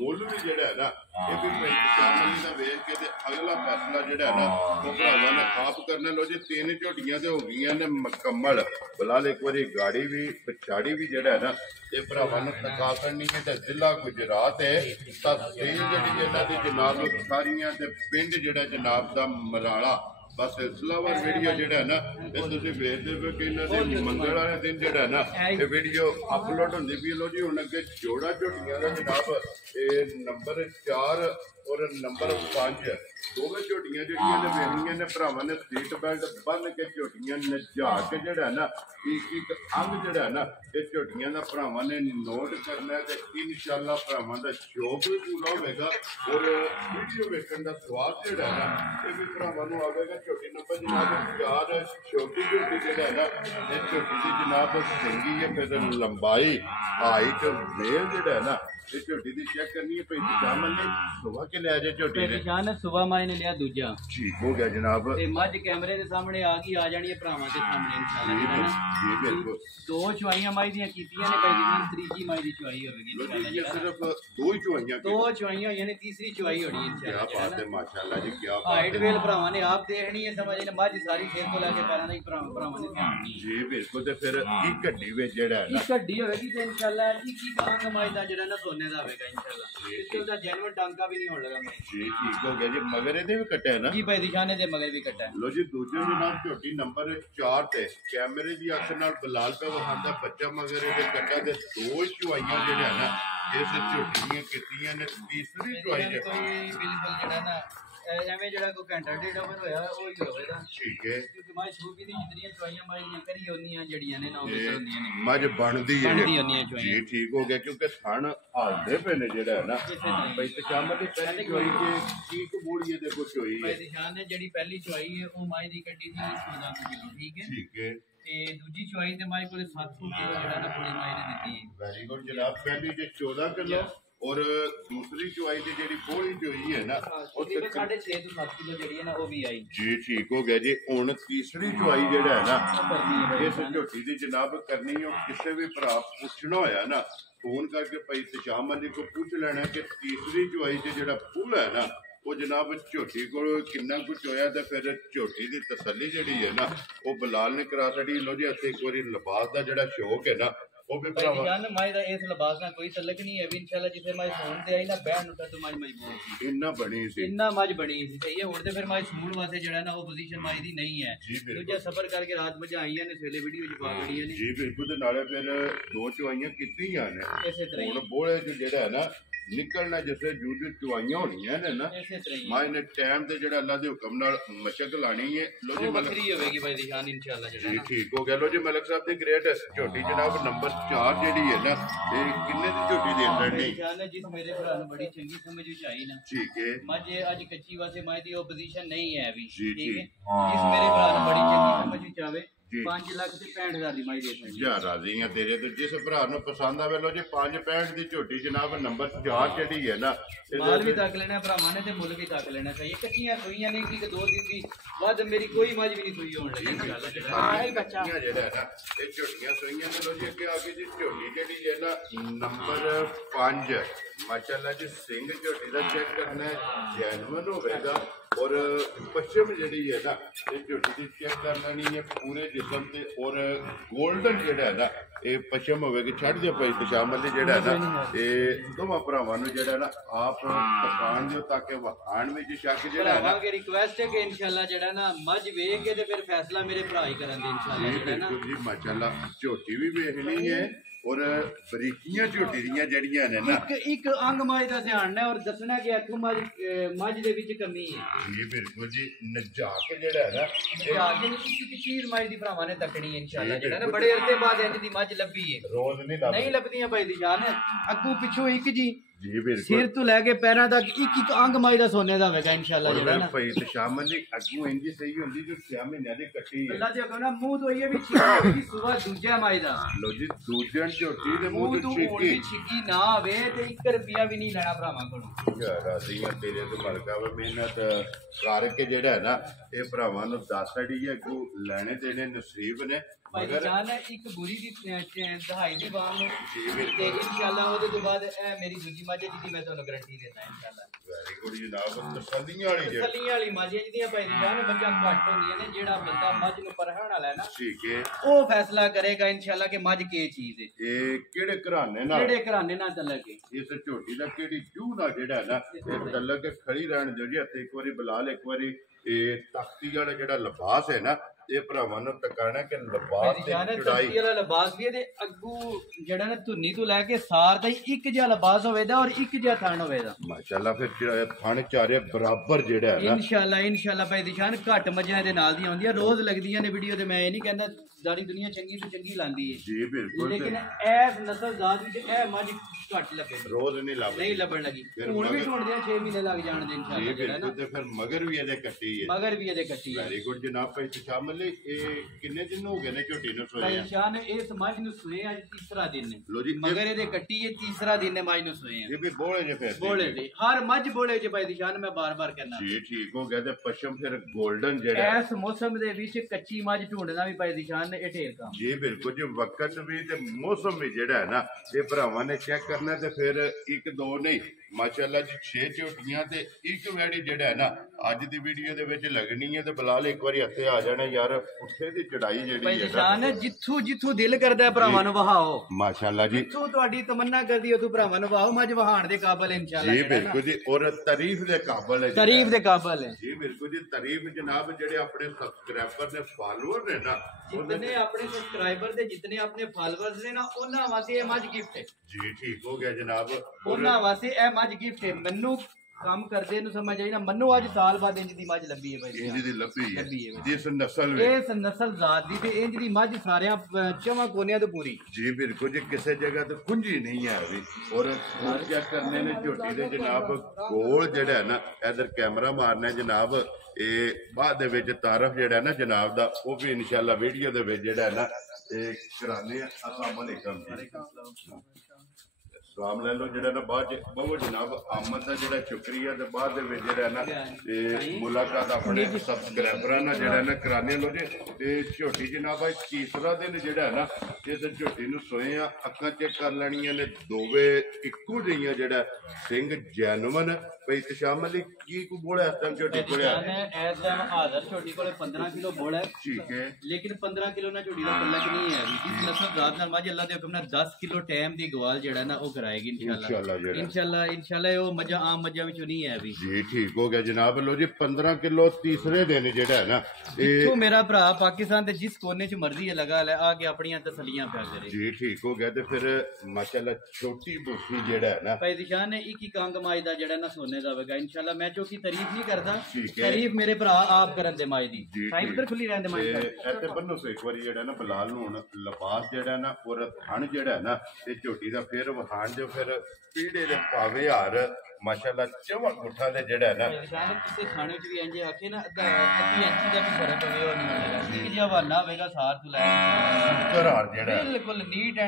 ਮੁੱਲ ਵੀ ਜਿਹੜਾ ਹੈ ਨਾ ਇਹ ਵੀ ਭਾਈ ਕਿਸਾਨੀ ਦਾ ਵੇਖ ਕੇ ਤੇ ਅਗਲਾ ਫੈਸਲਾ ਜਿਹੜਾ ਹੈ ਨਾ ਉਹ ਭਰਾਵਾਂ ਨੇ ਆਪ ਕਰਨਾ ਲੋ ਜੀ 3 ਝੋਟੀਆਂ ਤੇ ਹੋ ਗਈਆਂ ਨੇ ਮੁਕੰਮਲ ਬਲਾਲ ਇੱਕ ਵਾਰੀ ਗਾੜੀ ਵੀ ਪਛਾੜੀ ਵੀ ਜਿਹੜਾ ਹੈ ਨਾ ਇਹ ਭਰਾਵਾਂ ਨੂੰ ਤਕਾ ਕਰਨੀ ਹੈ ਤੇ ਜ਼ਿਲ੍ਹਾ ਗੁਜਰਾਤ ਹੈ ਤਾਂ ਤਹਿਸੀਲ ਜਿਹੜੀ ਇਹਨਾਂ ਦੀ ਜਨਾਬ ਸਾਰੀਆਂ ਤੇ ਪਿੰਡ ਜਿਹੜਾ ਜਨਾਬ ਦਾ ਮਰਾਲਾ ਬਸ ਇਸਲਾਮਾਬਾਦ ਵੀਡੀਓ ਜਿਹੜਾ ਹੈ ਨਾ ਇਹ ਤੁਸੀਂ ਵੇਖਦੇ ਹੋ ਕਿ ਇਹਨਾਂ ਦੇ ਮੰਗਲ ਵਾਲੇ ਦਿਨ ਜਿਹੜਾ ਨਾ ਇਹ ਵੀਡੀਓ ਅਪਲੋਡ ਹੁੰਦੀ ਵੀ ਲੋ ਜੀ ਹੁਣ ਅੱਗੇ ਜੋੜਾ ਝੋਟੀਆਂ ਦਾ ਜਨਾਬ ਇਹ ਨੰਬਰ 4 ਔਰ ਨੰਬਰ 5 ਦੋਵੇਂ ਝੋਟੀਆਂ ਜਿਹੜੀਆਂ ਨੇ ਵੇਖਣੀਆਂ ਨੇ ਭਰਾਵਾਂ ਨੇ ਸੀਟ ਬੈਲਟ ਬੰਨ ਕੇ ਝੋਟੀਆਂ ਨਜਾ ਕੇ ਜਿਹੜਾ ਨਾ ਇੱਕ ਅੰਗ ਜਿਹੜਾ ਨਾ ਇਹ ਝੋਟੀਆਂ ਦਾ ਭਰਾਵਾਂ ਨੇ ਨੋਟ ਕਰਨਾ ਤੇ ਇਨਸ਼ਾਅੱਲਾ ਭਰਾਵਾਂ ਦਾ ਸ਼ੌਕ ਵੀ ਪੂਰਾ ਹੋਵੇਗਾ ਔਰ ਵੀਡੀਓ ਵੇਖਣ ਦਾ ਸਵਾਦ ਜਿਹੜਾ ਨਾ ਇਹ ਵੀ ਭਰਾਵਾਂ ਨੂੰ ਆਵੇਗਾ ਝੋਟੀ ਨੰਬਰ ਜਨਾਬ 4 ਛੋਟੀ ਝੋਟੀ ਜਿਹੜਾ ਨਾ ਇਹ ਝੋਟੀ ਦੀ ਜਨਾਬ ਚੰਗੀ ਹੈ ਫਿਰ ਲੰਬਾਈ ਹਾਈਟ ਮੇਲ ਜਿਹੜਾ ਨਾ ਇਹ ਝੋਟੀ ਦੀ ਚੈੱਕ ਕਰਨੀ ਹੈ ਭਾਈ ਜਾਮਨ ਨੇ ਸੁਬਹ ਕੇ ਲਿਆ ਜੇ ਝੋਟੀ ਨੇ ਜਾਨ ਸੁਬਹ ਮਾਈ ਨੇ ਲਿਆ ਦੂਜਾ ਠੀਕ ਹੋ ਗਿਆ ਜਨਾਬ ਤੇ ਮੱਝ ਕੈਮਰੇ ਦੇ ਸਾਹਮਣੇ ਆ ਜਾਣੀ ਹੈ ਭਰਾਵਾਂ ਦੇ ਸਾਹਮਣੇ ਇਨਸ਼ਾਅੱਲਾ ਜੀ ਬਿਲਕੁਲ 2 ਚੁਆਈਆਂ ਮਾਈ ਦੀਆਂ ਕੀਤੀਆਂ ਨੇ ਭਾਈ ਦੀ ਤੀਜੀ ਮਾਈ ਦੀ ਚੁਆਈ ਹੋਵੇਗੀ ਇਹ ਸਿਰਫ 2 ਹੀ ਚੁਆਈਆਂ 2 ਚੁਆਈਆਂ ਹੋਈਆਂ ਨੇ ਤੀਸਰੀ ਚੁਆਈ ਹੋਣੀ ਇਨਸ਼ਾਅੱਲਾ ਕੀ ਬਾਤ ਹੈ ਮਾਸ਼ਾਅੱਲਾ ਜੀ ਕੀ ਬਾਤ ਹਾਈਟ ਵੇਲ ਭਰਾਵਾਂ ਨੇ ਆਪ ਦੇਖਣੀ ਹੈ ਸਮਝ ਲੈ ਮੱਝ ਸਾਰੀ ਫੇਰ ਤੋਂ ਲੈ ਕੇ ਪੈਰਾਂ ਦਾ ਭਰਾਵਾਂ ਨੇ ਧਿਆਨ ਜੀ ਬਿਲਕੁਲ ਤੇ ਫਿਰ ਇੱਕ ਗੱਡੀ ਵਿੱਚ ਜਿਹੜਾ ਹੈ ਨਾ ਇੱਕ ਗੱਡੀ ਹੋਵੇਗੀ ਤੇ ਇਨਸ਼ਾਅੱਲਾ ਕੀ ਕਾਂਗ ਮਾਈ ਦਾ ਜਿਹੜਾ ਨਾ ਸੋਨੇ ਦਾ ਹੋਵੇਗਾ ਇਨਸ਼ਾਅੱਲਾ ਇਸ ਦਾ ਜੈਨੂਇਨ ਟਾਂਕਾ ਵੀ ਨਹੀਂ ਹੋਣ ਲੱਗਾ ਮੈਂ ਜੀ ਠੀਕ ਹੋ ਗਿਆ ਜੀ ਮਗਰ ਇਹਦੇ ਵੀ ਕੱਟਿਆ ਨਾ ਜੀ ਭਾਈ ਦਿਸ਼ਾਨੇ ਦੇ ਮਗਰ ਵੀ ਕੱਟਾ ਲੋ ਜੀ ਦੂਜੇ ਜਨਾਬ ਝੋਟੀ ਨੰਬਰ 4 ਤੇ ਕੈਮਰੇ ਦੀ ਅੱਖ ਨਾਲ ਬਲਾਲ ਪੇ ਵਹਾਂਦਾ ਬੱਚਾ ਮਗਰ ਇਹਦੇ ਕੱਟਾ ਦੇ ਦੋ ਚੁਆਈਆਂ ਜਿਹੜੇ ਨਾ ਇਸ ਝੋਟੀ ਦੀਆਂ ਕੀਤੀਆਂ ਨੇ ਤੀਸਰੀ ਚੁਆਈ ਜੇ ਕੋਈ ਬਿਲਕੁਲ ਜਿਹੜਾ ਨਾ ਐਵੇਂ ਜਿਹੜਾ ਕੋਈ ਘੰਟਾ ਡੇਢ ਓਵਰ ਹੋਇਆ ਉਹ ਹੀ ਹੋਵੇਗਾ ਠੀਕ ਹੈ ਕਿਉਂਕਿ ਮਾਈ ਸ਼ੂਬੀ ਦੀ ਜਿੰਨੀਆਂ ਚੁਆਈਆਂ ਮਾਈ ਦੀਆਂ ਕਰੀ ਹੁੰਦੀਆਂ ਜਿਹੜੀਆਂ ਨੇ ਨਾ ਉਹ ਹੁੰਦੀਆਂ ਨੇ ਮੱਝ ਬਣਦੀ ਹੈ ਹੁੰਦੀਆਂ ਚੁਆਈਆਂ ਜੀ ਠੀਕ ਹੋ ਗਿਆ ਕਿਉਂਕਿ ਥਣ ਹਾਲਦੇ ਪਏ ਨੇ ਜਿਹੜਾ ਹੈ ਨਾ ਬਈ ਤਚਾਮਤ ਦੀ ਪਹਿਲੀ ਚੁਆਈ ਜੇ ਕੀ ਕਬੂਲੀਏ ਦੇ ਕੁਝ ਹੋਈ ਹੈ ਭਾਈ ਦਿਸ਼ਾਨ ਨੇ ਜਿਹੜੀ ਪਹਿਲੀ ਚੁਆਈ ਹੈ ਉਹ ਮਾਈ ਦੀ ਕੱਟੀ ਸੀ 14 ਕਿਲੋ ਠੀਕ ਹੈ ਠੀਕ ਹੈ ਤੇ ਦੂਜੀ ਚੁਆਈ ਤੇ ਮਾਈ ਕੋਲੇ 700 ਕਿਲੋ ਜਿਹੜਾ ਨਾ ਪੂਰੀ ਮਾਈ ਨੇ ਦਿੱਤੀ ਹੈ ਵੈਰੀ ਗੁੱਡ ਜਨਾਬ ਪਹਿਲੀ ਜੇ 14 ਕਿਲੋ ਔਰ ਦੂਸਰੀ ਚੁਆਈ ਦੀ ਜਿਹੜੀ ਪੋਲੀ ਚੋਈ ਹੈ ਨਾ ਉਹ 6.5 ਤੋਂ 7 ਕਿਲੋ ਜਿਹੜੀ ਹੈ ਨਾ ਉਹ ਵੀ ਆਈ ਜੀ ਠੀਕ ਹੋ ਗਿਆ ਜੀ ਹੁਣ ਤੀਸਰੀ ਚੁਆਈ ਜਿਹੜਾ ਹੈ ਨਾ ਇਸ ਝੋਟੀ ਦੀ ਜਨਾਬ ਕਰਨੀ ਉਹ ਕਿਸੇ ਵੀ ਭਰਾ ਪੁੱਛਣਾ ਹੋਇਆ ਨਾ ਫੋਨ ਕਰਕੇ ਭਾਈ ਤਸ਼ਾਮ ਅਲੀ ਕੋ ਪੁੱਛ ਲੈਣਾ ਕਿ ਤੀਸਰੀ ਚੁਆਈ 'ਚ ਜਿਹੜਾ ਫੁੱਲ ਹੈ ਨਾ ਉਹ ਜਨਾਬ ਝੋਟੀ ਕੋਲ ਕਿੰਨਾ ਕੁਝ ਹੋਇਆ ਤੇ ਫਿਰ ਝੋਟੀ ਦੀ ਤਸੱਲੀ ਜਿਹੜੀ ਹੈ ਨਾ ਉਹ ਬਲਾਲ ਨੇ ਕਰਾ ਛੱਡੀ ਲੋ ਜੀ ਇੱਥੇ ਇੱਕ ਵਾਰੀ ਲਿਬਾਸ ਦਾ ਜਿਹੜਾ ਸ਼ੌਕ ਹੈ ਨਾ ਉਹ ਵੀ ਭਰਾਵਾ ਜਾਨ ਮਾਈ ਦਾ ਇਸ ਲਿਬਾਸ ਨਾਲ ਕੋਈ ਤਲਕ ਨਹੀਂ ਹੈ ਵੀ ਇਨਸ਼ਾਅੱਲਾ ਜਿੱਥੇ ਮਾਈ ਸੌਣ ਤੇ ਆਈ ਨਾ ਬਹਿਣ ਨੂੰ ਤਾਂ ਮਾਈ ਮਜਬੂਰ ਸੀ ਇੰਨਾ ਬਣੀ ਸੀ ਇੰਨਾ ਮੱਝ ਬਣੀ ਸੀ ਤੇ ਇਹ ਹੁਣ ਤੇ ਫਿਰ ਮਾਈ ਸੌਣ ਵਾਸਤੇ ਜਿਹੜਾ ਨਾ ਉਹ ਪੋਜੀਸ਼ਨ ਮਾਈ ਦੀ ਨਹੀਂ ਹੈ ਦੂਜਾ ਸਫਰ ਕਰਕੇ ਰਾਤ ਮੱਝਾਂ ਆਈਆਂ ਨੇ ਸਵੇਲੇ ਵੀਡੀਓ ਚ ਪਾ ਗੜੀਆਂ ਨੇ ਜੀ ਬਿਲਕੁਲ ਤੇ ਨਾਲੇ ਫਿਰ ਦੋ ਚੁਆਈਆਂ ਕੀਤੀਆਂ ਨੇ ਇਸੇ ਤਰ੍ਹਾਂ ਹੁਣ ਬੋਲੇ ਜਿਹੜਾ ਹੈ ਨਾ ਨਿਕਲਣਾ ਜਿਵੇਂ ਜੂਜੂ ਚੁਆਈਆਂ ਹੋਣੀਆਂ ਨੇ ਨਾ ਮਾਈ ਨੇ ਟਾਈਮ ਤੇ ਜਿਹੜਾ ਅੱਲਾ ਦੇ ਹੁਕਮ ਨਾਲ ਮਸ਼ਕ ਲਾਣੀ ਹੈ ਲੋ ਜੀ ਮਲਕ ਵੱਖਰੀ ਹੋਵੇਗੀ ਭਾਈ ਦੀ ਜਾਨ ਇਨਸ਼ਾਅੱਲਾ ਜੀ ਠੀਕ ਹੋ ਗਿਆ ਲੋ ਜੀ ਮਲਕ ਸਾਹਿਬ ਦੀ ਗ੍ਰੇਟ ਝੋਟੀ ਜਨਾਬ ਨੰਬਰ 4 ਜਿਹੜੀ ਹੈ ਨਾ ਇਹ ਕਿੰਨੇ ਦੀ ਝੋਟੀ ਦੇ ਅੰਦਰ ਨਹੀਂ ਜਾਨ ਹੈ ਜਿਸ ਮੇਰੇ ਭਰਾ ਨੂੰ ਬੜੀ ਚੰਗੀ ਸਮਝ ਵਿੱਚ ਆਈ ਨਾ ਠੀਕ ਹੈ ਮੱਝ ਅੱਜ ਕੱਚੀ ਵਾਸਤੇ ਮਾਈ ਦੀ ਉਹ ਪੋਜੀਸ਼ਨ ਨਹੀਂ ਹੈ ਵੀ ਠੀਕ ਹੈ ਜਿਸ ਮੇਰੇ ਭਰਾ ਨੂੰ ਬੜੀ ਚੰਗੀ ਸਮਝ ਵਿੱਚ ਆਵੇ 5 ਲੱਖ ਤੇ 65,000 ਦੀ ਮਾਈ ਦੇ ਸਕਦੀ ਜਾ ਰਾਜ਼ੀ ਆ ਤੇਰੇ ਤੇ ਜਿਸ ਭਰਾ ਨੂੰ ਪਸੰਦ ਆਵੇ ਲੋ ਜੀ 565 ਦੀ ਝੋਟੀ ਜਨਾਬ ਨੰਬਰ 4 ਜਿਹੜੀ ਹੈ ਨਾ ਮਾਲ ਵੀ ਤੱਕ ਲੈਣਾ ਭਰਾਵਾਂ ਨੇ ਤੇ ਮੁੱਲ ਵੀ ਤੱਕ ਲੈਣਾ ਚਾਹੀਏ ਕੱਚੀਆਂ ਸੂਈਆਂ ਨਹੀਂ ਕਿ 2 ਦਿਨ ਦੀ ਵੱਧ ਮੇਰੀ ਕੋਈ ਮੱਝ ਵੀ ਨਹੀਂ ਸੂਈ ਹੋਣ ਲੱਗੀ ਇਨਸ਼ਾਅੱਲਾ ਜਿਹੜਾ ਬੱਚਾ ਜਿਹੜਾ ਹੈ ਨਾ ਇਹ ਝੋਟੀਆਂ ਸੂਈਆਂ ਨੇ ਲੋ ਜੀ ਅੱਗੇ ਆ ਕੇ ਜੀ ਝੋਟੀ ਜਿਹੜੀ ਹੈ ਨਾ ਨੰਬਰ 5 ਮਾਸ਼ਾਅੱਲਾ ਜੀ ਸਿੰਘ ਝੋਟੀ ਦਾ ਚੈੱਕ ਕਰਨਾ ਜੈਨੂਇਨ ਹੋਵੇਗਾ और पश्चिम जी है ना ये ਝੋਟੀ ਦੀ ਚੈੱਕ ਕਰ ਲੈਣੀ ਹੈ ਪੂਰੇ ਜਿਸਮ ਤੇ ਔਰ 골ਡਨ ਜਿਹੜਾ ਹੈ ਨਾ ਇਹ ਪਛਮ ਹੋਵੇਗੀ ਛੱਡ ਦਿਓ ਭਾਈ ਤਸ਼ਾਮ ਅਲੀ ਜਿਹੜਾ ਹੈ ਨਾ ਇਹ ਦੋਵਾਂ ਭਰਾਵਾਂ ਨੂੰ ਜਿਹੜਾ ਨਾ ਆਪ ਪਛਾਣ ਦਿਓ ਤਾਂ ਕਿ ਵਹਾਣ ਵਿੱਚ ਸ਼ੱਕ ਜਿਹੜਾ ਹੈ ਨਾ ਕਿ ਰਿਕੁਐਸਟ ਹੈ ਕਿ ਇਨਸ਼ਾਅੱਲਾ ਜਿਹੜਾ ਨਾ ਮੱਝ ਵੇਖ ਕੇ ਤੇ ਫਿਰ ਫੈਸਲਾ ਮੇਰੇ ਭਰਾ ਹੀ ਕਰਨ ਦੇ ਇਨਸ਼ਾਅੱਲਾ ਜਿਹੜਾ ਨਾ ਜੀ ਮਾਸ਼ਾਅੱਲਾ ਝੋਟੀ ਵੀ ਵੇਖਣੀ ਹੈ और ਬਰੀਕੀਆਂ ਝੋਟੀ ਦੀਆਂ ਜਿਹੜੀਆਂ ਨੇ ਨਾ ਇੱਕ ਅੰਗ ਮਾਝ ਦਾ ਧਿਆਨ ਹੈ ਔਰ ਦੱਸਣਾ ਕਿ ਅੱਖ ਮੱਝ ਦੇ ਵਿੱਚ ਕਮੀ ਹੈ ਜੀ ਬਿਲਕੁਲ ਜੀ ਨਜਾ ਕੇ ਜਿਹੜਾ ਹੈ ਨਾ ਨਜਾ ਕੇ ਇੱਕ ਚੀਜ਼ ਮਾਝ ਦੀ ਭਰਾਵਾਂ ਨੇ ਤੱਕਣੀ ਇਨਸ਼ਾਅੱਲਾ ਜਿਹੜਾ ਨਾ ਬੜੇ ਅਰਸੇ ਬਾਅਦ ਇੰਜ ਦੀ ਮੱਝ ਲੱਭੀ ਹੈ ਰੋਜ਼ ਨਹੀਂ ਲੱਭਦੀਆਂ ਭਾਈ ਦੀ ਜਾਨ ਅੱਗੂ ਪਿੱਛੋਂ ਇੱਕ ਜੀ ਜੀ ਬਿਲਕੁਲ ਸਿਰ ਤੋਂ ਲੈ ਕੇ ਪੈਰਾਂ ਤੱਕ ਇੱਕ ਅੰਗ ਮਾਝ ਦਾ ਸੋਨੇ ਦਾ ਹੋਵੇਗਾ ਇਨਸ਼ਾਅੱਲਾ ਜਿਹੜਾ ਨਾ ਭਾਈ ਤਸ਼ਾਮ ਅਲੀ ਅੱਗੂ ਇੰਜੀ ਸਹੀ ਹੁੰਦੀ ਜੋ 6 ਮਹੀਨਿਆਂ ਦੀ ਕੱਟੀ ਹੈ ਅੱਲਾ ਦੇ ਹੁਕਮ ਨਾਲ ਮੂੰਹ ਤੋਂ ਇਹ ਵੀ ਛਿੱਕੀ ਸੁਬਹ ਦੂਜਾ ਮਾਝ ਦਾ ਲੋ ਜੀ ਦੂਜੇ ਝੋਟੀ ਦੇ ਮੂੰਹ ਤੋਂ ਛਿੱਕੀ ਨਾ ਆਵੇ ਤੇ 1 ਰੁਪਿਆ ਵੀ ਨਹੀਂ ਲੈਣਾ ਭਰਾਵਾਂ ਕੋਲੋਂ ਰਾਜ਼ੀਆਂ ਤੇਰੇ ਤੋਂ ਮਲਕਾ ਵਾ ਮਿਹਨਤ ਕਰਕੇ ਜਿਹੜਾ ਹੈ ਨਾ ਇਹ ਭਰਾਵਾਂ ਨੂੰ ਦੱਸ ਅੜੀ ਹੈ ਅੱਗੂ ਲੈਣੇ ਦੇਣੇ ਨਸੀਬ ਨੇ ਭਾਈ ਜਾਨ ਹੈ ਇੱਕ ਬੁਰੀ ਦੀ ਦਹਾਈ ਦੀ ਬਾਮ ਨੂੰ ਤੇ ਇਨਸ਼ਾਅੱਲਾ ਉਹਦੇ ਤੋਂ ਬਾਅਦ ਇਹ ਮੇਰੀ ਦੂਜੀ ਮੱਝ ਜਿਹਦੀ ਮੈਂ ਤੁਹਾਨੂੰ ਗਾਰੰਟੀ ਦਿੰਦਾ ਇਨਸ਼ਾਅੱਲਾ ਵੈਰੀ ਗੁੱਡ ਜਨਾਬ ਤਸੱਲੀਆਂ ਵਾਲੀ ਮਾਝੀਆਂ ਜਿਹਦੀਆਂ ਭਾਈ ਜਾਨ ਬੱਚਾ ਘੱਟ ਹੁੰਦੀਆਂ ਨੇ ਜਿਹੜਾ ਬੰਦਾ ਮੱਝ ਨੂੰ ਪਰਹਣ ਵਾਲਾ ਹੈ ਨਾ ਠੀਕ ਹੈ ਉਹ ਫੈਸਲਾ ਕਰੇਗਾ ਇਨਸ਼ਾਅੱਲਾ ਕਿ ਮੱਝ ਕੀ ਚੀਜ਼ ਹੈ ਇਹ ਕਿਹੜੇ ਘਰਾਣੇ ਨਾਲ ਤਲਕ ਹੈ ਇਸ ਝੋਟੀ ਦਾ ਕਿਹੜੀ ਜੂ ਨਾਲ ਜਿਹੜਾ ਹੈ ਨਾ ਇਹ ਤਲਕ ਖੜੀ ਰਹਿਣ ਜਿਹੜੀ ਹੱਥੇ ਇੱਕ ਵਾਰੀ ਬਲਾਲ ਇੱਕ ਵਾਰੀ ਇਹ ਤਖਤੀ ਵਾਲਾ ਜਿਹੜਾ ਲਿਬਾਸ ਹੈ ਨਾ ਇਹ ਭਰਾਵਾਂ ਨੂੰ ਤਕਾਣਾ ਕਿ ਲਿਬਾਸ ਦੀ ਚੜਾਈ ਵਾਲਾ ਲਿਬਾਸ ਵੀ ਇਹਦੇ ਅੱਗੂ ਜਿਹੜਾ ਨਾ ਧੁੰਨੀ ਤੋਂ ਲੈ ਕੇ ਸਾਰ ਦਾ ਇੱਕ ਜਿਹਾ ਲਿਬਾਸ ਹੋਵੇਗਾ ਔਰ ਇੱਕ ਜਿਹਾ ਥਣ ਹੋਵੇਗਾ ਮਾਸ਼ਾਅੱਲਾ ਫਿਰ ਜਿਹੜਾ ਥਣ ਚਾਰੇ ਬਰਾਬਰ ਜਿਹੜਾ ਹੈ ਨਾ ਇਨਸ਼ਾਅੱਲਾ ਭਾਈ ਦਿਸ਼ਾਨ ਘੱਟ ਮੱਝਾਂ ਦੇ ਨਾਲ ਦੀਆਂ ਹੁੰਦੀਆਂ ਰੋਜ਼ ਲੱਗਦੀਆਂ ਨੇ ਵੀਡੀਓ ਤੇ ਮੈਂ ਇਹ ਨਹੀਂ ਕਹਿੰਦਾ ਸਾਰੀ ਦੁਨੀਆ ਚੰਗੀ ਤੋਂ ਚੰਗੀ ਲਾਂਦੀ ਹੈ ਜੀ ਬਿਲਕੁਲ ਲੇਕਿਨ ਐਸ ਨਸਲ ਜ਼ਾਤ ਵਿੱਚ ਇਹ ਮੱਝ ਘੱਟ ਲੱਗੇ ਰੋਜ਼ ਨਹੀਂ ਲੱਭਣ ਲੱਗੀ ਹੁਣ ਵੀ ਢੂੰਡਦੇ 6 ਮਹੀਨੇ ਲੱਗ ਜਾਣ ਦੇ ਇਨਸ਼ਾਅੱਲਾ ਜਿਹੜਾ ਨਾ ਤੇ ਫਿਰ ਮਗਰ ਵੀ ਇਹਦੇ ਕੱਟੀ ਹੈ ਵੈਰੀ ਗੁੱਡ ਜਨਾਬ ਭਾਈ ਤਸ਼ਾਮ ਅਲੀ ਇਹ ਕਿੰਨੇ ਦਿਨ ਹੋ ਗਏ ਨੇ ਝੋਟੀ ਨੂੰ ਸੋਏ ਭਾਈ ਸ਼ਾਨ ਇਸ ਮੱਝ ਨੂੰ ਸੋਏ ਅੱਜ ਤੀਸਰਾ ਦਿਨ ਹੈ ਲੋ ਜੀ ਮਗਰ ਇਹਦੇ ਕੱਟੀ ਹੈ ਤੀਸਰਾ ਦਿਨ ਹੈ ਮੱਝ ਨੂੰ ਸੋਏ ਇਹ ਵੀ ਬੋਲੇ ਜੇ ਫਿਰ ਬੋਲੇ ਦੇ ਹਰ ਮੱਝ ਮੱਝ ਬੋਲੇ ਚ ਭਾਈ ਦੀ ਸ਼ਾਨ ਮੈਂ ਬਾਰ-ਬਾਰ ਕਹਿਣਾ ਜੀ ਠੀਕ ਹੋ ਗਿਆ ਤੇ ਪਸ਼ਮ ਫਿਰ 골ਡਨ ਜਿਹੜਾ ਇਸ ਮੌਸਮ ਦੇ ਵਿੱਚ ਕੱਚੀ ਮੱਝ ਢੂੰਡਣਾ ਵੀ ਭਾਈ ਦੀ ਸ਼ਾਨ ਨੇ ਇਹ ਢੇਰ ਕੰਮ ਜੀ ਬਿਲਕੁਲ ਜੀ ਵਕਤ ਵੀ ਤੇ ਮੌਸਮ ਵੀ ਜਿਹੜਾ ਹੈ ਨਾ ਇਹ ਭਰਾਵਾਂ ਨੇ ਚੈੱਕ ਕਰਨਾ ਤੇ ਫਿਰ ਇੱਕ ਦੋ ਨਹੀਂ ਮਾਸ਼ਾਅੱਲਾ ਜੀ 6 ਝੋਟੀਆਂ ਤੇ ਇੱਕ ਵੈੜੀ ਜਿਹੜਾ ਹੈ ਨਾ ਅੱਜ ਦੀ ਵੀਡੀਓ ਦੇ ਵਿੱਚ ਲੱਗਣੀ ਹੈ ਤੇ ਬਲਾਲ ਇੱਕ ਵਾਰੀ ਹੱਥੇ ਆ ਜਾਣਾ ਯਾਰ ਉੱਥੇ ਦੀ ਚੜਾਈ ਜਿਹੜੀ ਭਾਈ ਹੈ ਨਿਸ਼ਾਨ ਜਿੱਥੋਂ ਜਿੱਥੋਂ ਦਿਲ ਕਰਦਾ ਭਰਾਵਾਂ ਨੂੰ ਵਹਾਓ ਮਾਸ਼ਾਅੱਲਾ ਜੀ ਜਿੱਥੋਂ ਤੁਹਾਡੀ ਤਮੰਨਾ ਕਰਦੀ ਹੋ ਤੂੰ ਭਰਾਵਾਂ ਨੂੰ ਵਹਾਓ ਮੱਝ ਵਹਾਣ ਦੇ ਕਾਬਲ ਹੈ ਇਨਸ਼ਾਅੱਲਾ ਜੀ ਬਿਲਕੁਲ ਜੀ ਔਰ ਤਾਰੀਫ ਦੇ ਕਾਬਲ ਹੈ ਤਾਰੀਫ ਦੇ ਕਾਬਲ ਹੈ ਜੀ ਬਿਲਕੁਲ ਜੀ ਤਾਰੀਫ ਜਨਾਬ ਜਿਹੜੇ ਆਪਣੇ ਸਬਸਕ੍ਰਾਈਬਰ ਨੇ ਫਾਲੋਅਰ ਨੇ ਨਾ ਜਿਤਨੇ ਆਪਣੇ ਸਬਸਕ੍ਰਾਈਬਰ ਤੇ ਜਿਤਨੇ ਆਪਣੇ ਫਾਲੋਅਰਸ ਨੇ ਨਾ ਉਹਨਾਂ ਵਾਸਤੇ ਇਹ ਮੱਝ ਗਿਫਟ ਹੈ ਜੀ ਠੀਕ ਹੋ ਗਿਆ ਜਨਾਬ ਉਹਨਾਂ ਵਾਸਤੇ ਇਹ ਮੱਝ ਗਿਫਟ ਹੈ ਮੈਨੂੰ ਕੰਮ ਕਰਦੇ ਨੂੰ ਸਮਝ ਆਈ ਨਾ ਮੈਨੂੰ ਅੱਜ ਸਾਲ ਬਾਅਦ ਇੰਜ ਦੀ ਮੱਝ ਲੱਭੀ ਹੈ ਭਾਈ ਇੰਜ ਦੀ ਲੱਭੀ ਹੈ ਲੱਭੀ ਹੈ ਜਿਸ ਨਸਲ ਵਿੱਚ ਇਸ ਨਸਲ ਜ਼ਾਤ ਦੀ ਤੇ ਇੰਜ ਦੀ ਮੱਝ ਸਾਰਿਆਂ ਚਵਾਂ ਕੋਨਿਆਂ ਤੋਂ ਪੂਰੀ ਜੀ ਬਿਲਕੁਲ ਜੀ ਕਿਸੇ ਜਗ੍ਹਾ ਤੇ ਕੁੰਜੀ ਨਹੀਂ ਹੈ ਵੀ ਔਰ ਹੋਰ ਚੈੱਕ ਕਰਨੇ ਨੇ ਝੋਟੀ ਦੇ ਜਨਾਬ ਕੋਲ ਜਿਹੜਾ ਹੈ ਨਾ ਇਧਰ ਕੈਮਰਾ ਮਾਰਨਾ ਜਨਾਬ ਇਹ ਬਾਅਦ ਦੇ ਵਿੱਚ ਤਾਰਫ ਜਿਹੜਾ ਨਾ ਜਨਾਬ ਦਾ ਉਹ ਵੀ ਇਨਸ਼ਾਅੱਲਾ ਵੀਡੀਓ ਦੇ ਵਿੱਚ ਜਿਹੜਾ ਹੈ ਨਾ ਇਹ ਕਰਾਣੇ ਆ अस्सलाम वालेकुम जी ਸਲਾਮ ਲੈ ਲਓ ਜਿਹੜਾ ਨਾ ਬਾਅਦ ਚ ਬਹੁਤ ਜਨਾਬ ਆਮਦ ਦਾ ਜਿਹੜਾ ਸ਼ੁਕਰੀਆ ਤੇ ਬਾਅਦ ਦੇ ਵਿੱਚ ਜਿਹੜਾ ਨਾ ਇਹ ਮੁਲਾਕਾਤ ਆਪਣੇ ਸਬਸਕ੍ਰਾਈਬਰਾਂ ਨਾਲ ਜਿਹੜਾ ਨਾ ਕਰਾਣੇ ਲੋ ਜੀ ਤੇ ਝੋਟੀ ਜਨਾਬ ਅੱਜ ਤੀਸਰਾ ਦਿਨ ਜਿਹੜਾ ਨਾ ਇਸ ਝੋਟੀ ਨੂੰ ਸੋਏ ਆ ਅੱਖਾਂ ਚੈੱਕ ਕਰ ਲੈਣੀਆਂ ਨੇ ਦੋਵੇਂ ਇੱਕੋ ਜਿਹੀਆਂ ਜਿਹੜਾ ਸਿੰਘ ਜੈਨੂਨ ਭਾਈ ਤਸ਼ਾਮ ਅਲੀ ਕੀ ਕੋ ਬੋਲਿਆ ਇਸ ਟਾਈਮ ਝੋਟੀ ਕੋਲੇ ਇਸ ਟਾਈਮ ਹਾਜ਼ਰ ਝੋਟੀ ਕੋਲੇ 15 ਕਿਲੋ ਬੋਲ ਹੈ ਠੀਕ ਹੈ ਲੇਕਿਨ 15 ਕਿਲੋ ਨਾਲ ਝੋਟੀ ਦਾ ਪੱਲਾ ਨਹੀਂ ਹੈ ਇਸ ਨਸਲ ਜ਼ਾਤ ਨਾਲ ਮੱਝ ਅੱਲਾ ਦੇ ਹੁਕਮ ਨਾਲ 10 ਕਿਲੋ ਟਾਈਮ ਦੀ ਗਵਾਲ ਜਿਹੜਾ ਨਾ ਉਹ ਕਰਾਏਗੀ ਇਨਸ਼ਾਅੱਲਾ ਉਹ ਮੱਝਾਂ ਆਮ ਮੱਝਾਂ ਵਿੱਚੋਂ ਨਹੀਂ ਹੈ ਵੀ ਜੀ ਠੀਕ ਹੋ ਗਿਆ ਜਨਾਬ ਲੋ ਜੀ 15 ਕਿਲੋ ਤੀਸਰੇ ਦਿਨ ਜਿਹੜਾ ਹੈ ਨਾ ਇਹ ਮੇਰਾ ਭਰਾ ਪਾਕਿਸਤਾਨ ਦੇ ਜਿਸ ਕੋਨੇ ਚ ਮਰਜ਼ੀ ਹੈ ਲਗਾ ਲੈ ਆ ਕੇ ਆਪਣੀਆਂ ਤਸੱਲੀਆਂ ਪਿਆ ਕਰੇ ਜੀ ਠੀਕ ਹੋ ਗਿਆ ਤੇ ਫਿਰ ਮਾਸ਼ਾਅੱਲਾ ਛੋਟੀ ਬੂਥੀ ਜਿਹੜਾ ਹੈ ਨਾ ਭਾਈ ਦਿਸ਼ਾਨ ਨੇ ਇੱਕ ਕੰਗ ਮਾਈ ਦਾ ਜਿਹੜਾ ਨਾ ਸੋਨੇ ਦਾ ਹੋਵੇਗਾ ਇਨਸ਼ਾਅੱਲਾ ਮੈਂ ਚੋਕੀ ਤਾਰੀਫ ਨਹੀਂ ਕਰਦਾ ਤਾਰੀਫ ਮੇਰੇ ਭਰਾ ਆਪ ਕਰਨ ਦੇ ਮਾਈ ਦੀ ਸਾਈਂ ਉਧਰ ਖੁੱਲੀ ਰਹਿੰਦੇ ਮਾਈ ਇੱਥੇ ਬੰਨੋ ਸੇ ਇੱਕ ਵਾਰੀ ਜਿਹੜਾ ਨਾ ਬਲਾਲ ਨੂੰ ਹੁਣ ਲਿਬਾਸ ਜਿਹੜਾ ਨਾ ਔਰ ਥਣ ਜਿਹੜਾ ਨਾ ਇਹ ਝੋਟੀ ਦਾ ਫਿਰ ਵਹਾਣ ਜੋ ਫਿਰ ਪੀੜੇ ਦੇ ਪਾਵੇ ਹਾਰ ਮਾਸ਼ਾਅੱਲਾ ਚਵਾ ਗੁੱਠਾਂ ਦੇ ਜਿਹੜਾ ਹੈ ਨਾ ਕਿਸੇ ਖਾਣੇ ਚ ਵੀ ਇੰਜ ਆਖੇ ਨਾ ਅੱਧੀ ਇੰਚੀ ਦਾ ਵੀ ਫਰਕ ਹੋਵੇ ਉਹ ਨਹੀਂ ਹੋਵੇਗਾ ਠੀਕ ਜਿਹਾ ਹਵਾਲਾ ਹੋਵੇਗਾ ਸਾਰ ਤੋਂ ਲੈ ਘਰਾਰ ਜਿਹੜਾ ਬਿਲਕੁਲ ਨੀਟ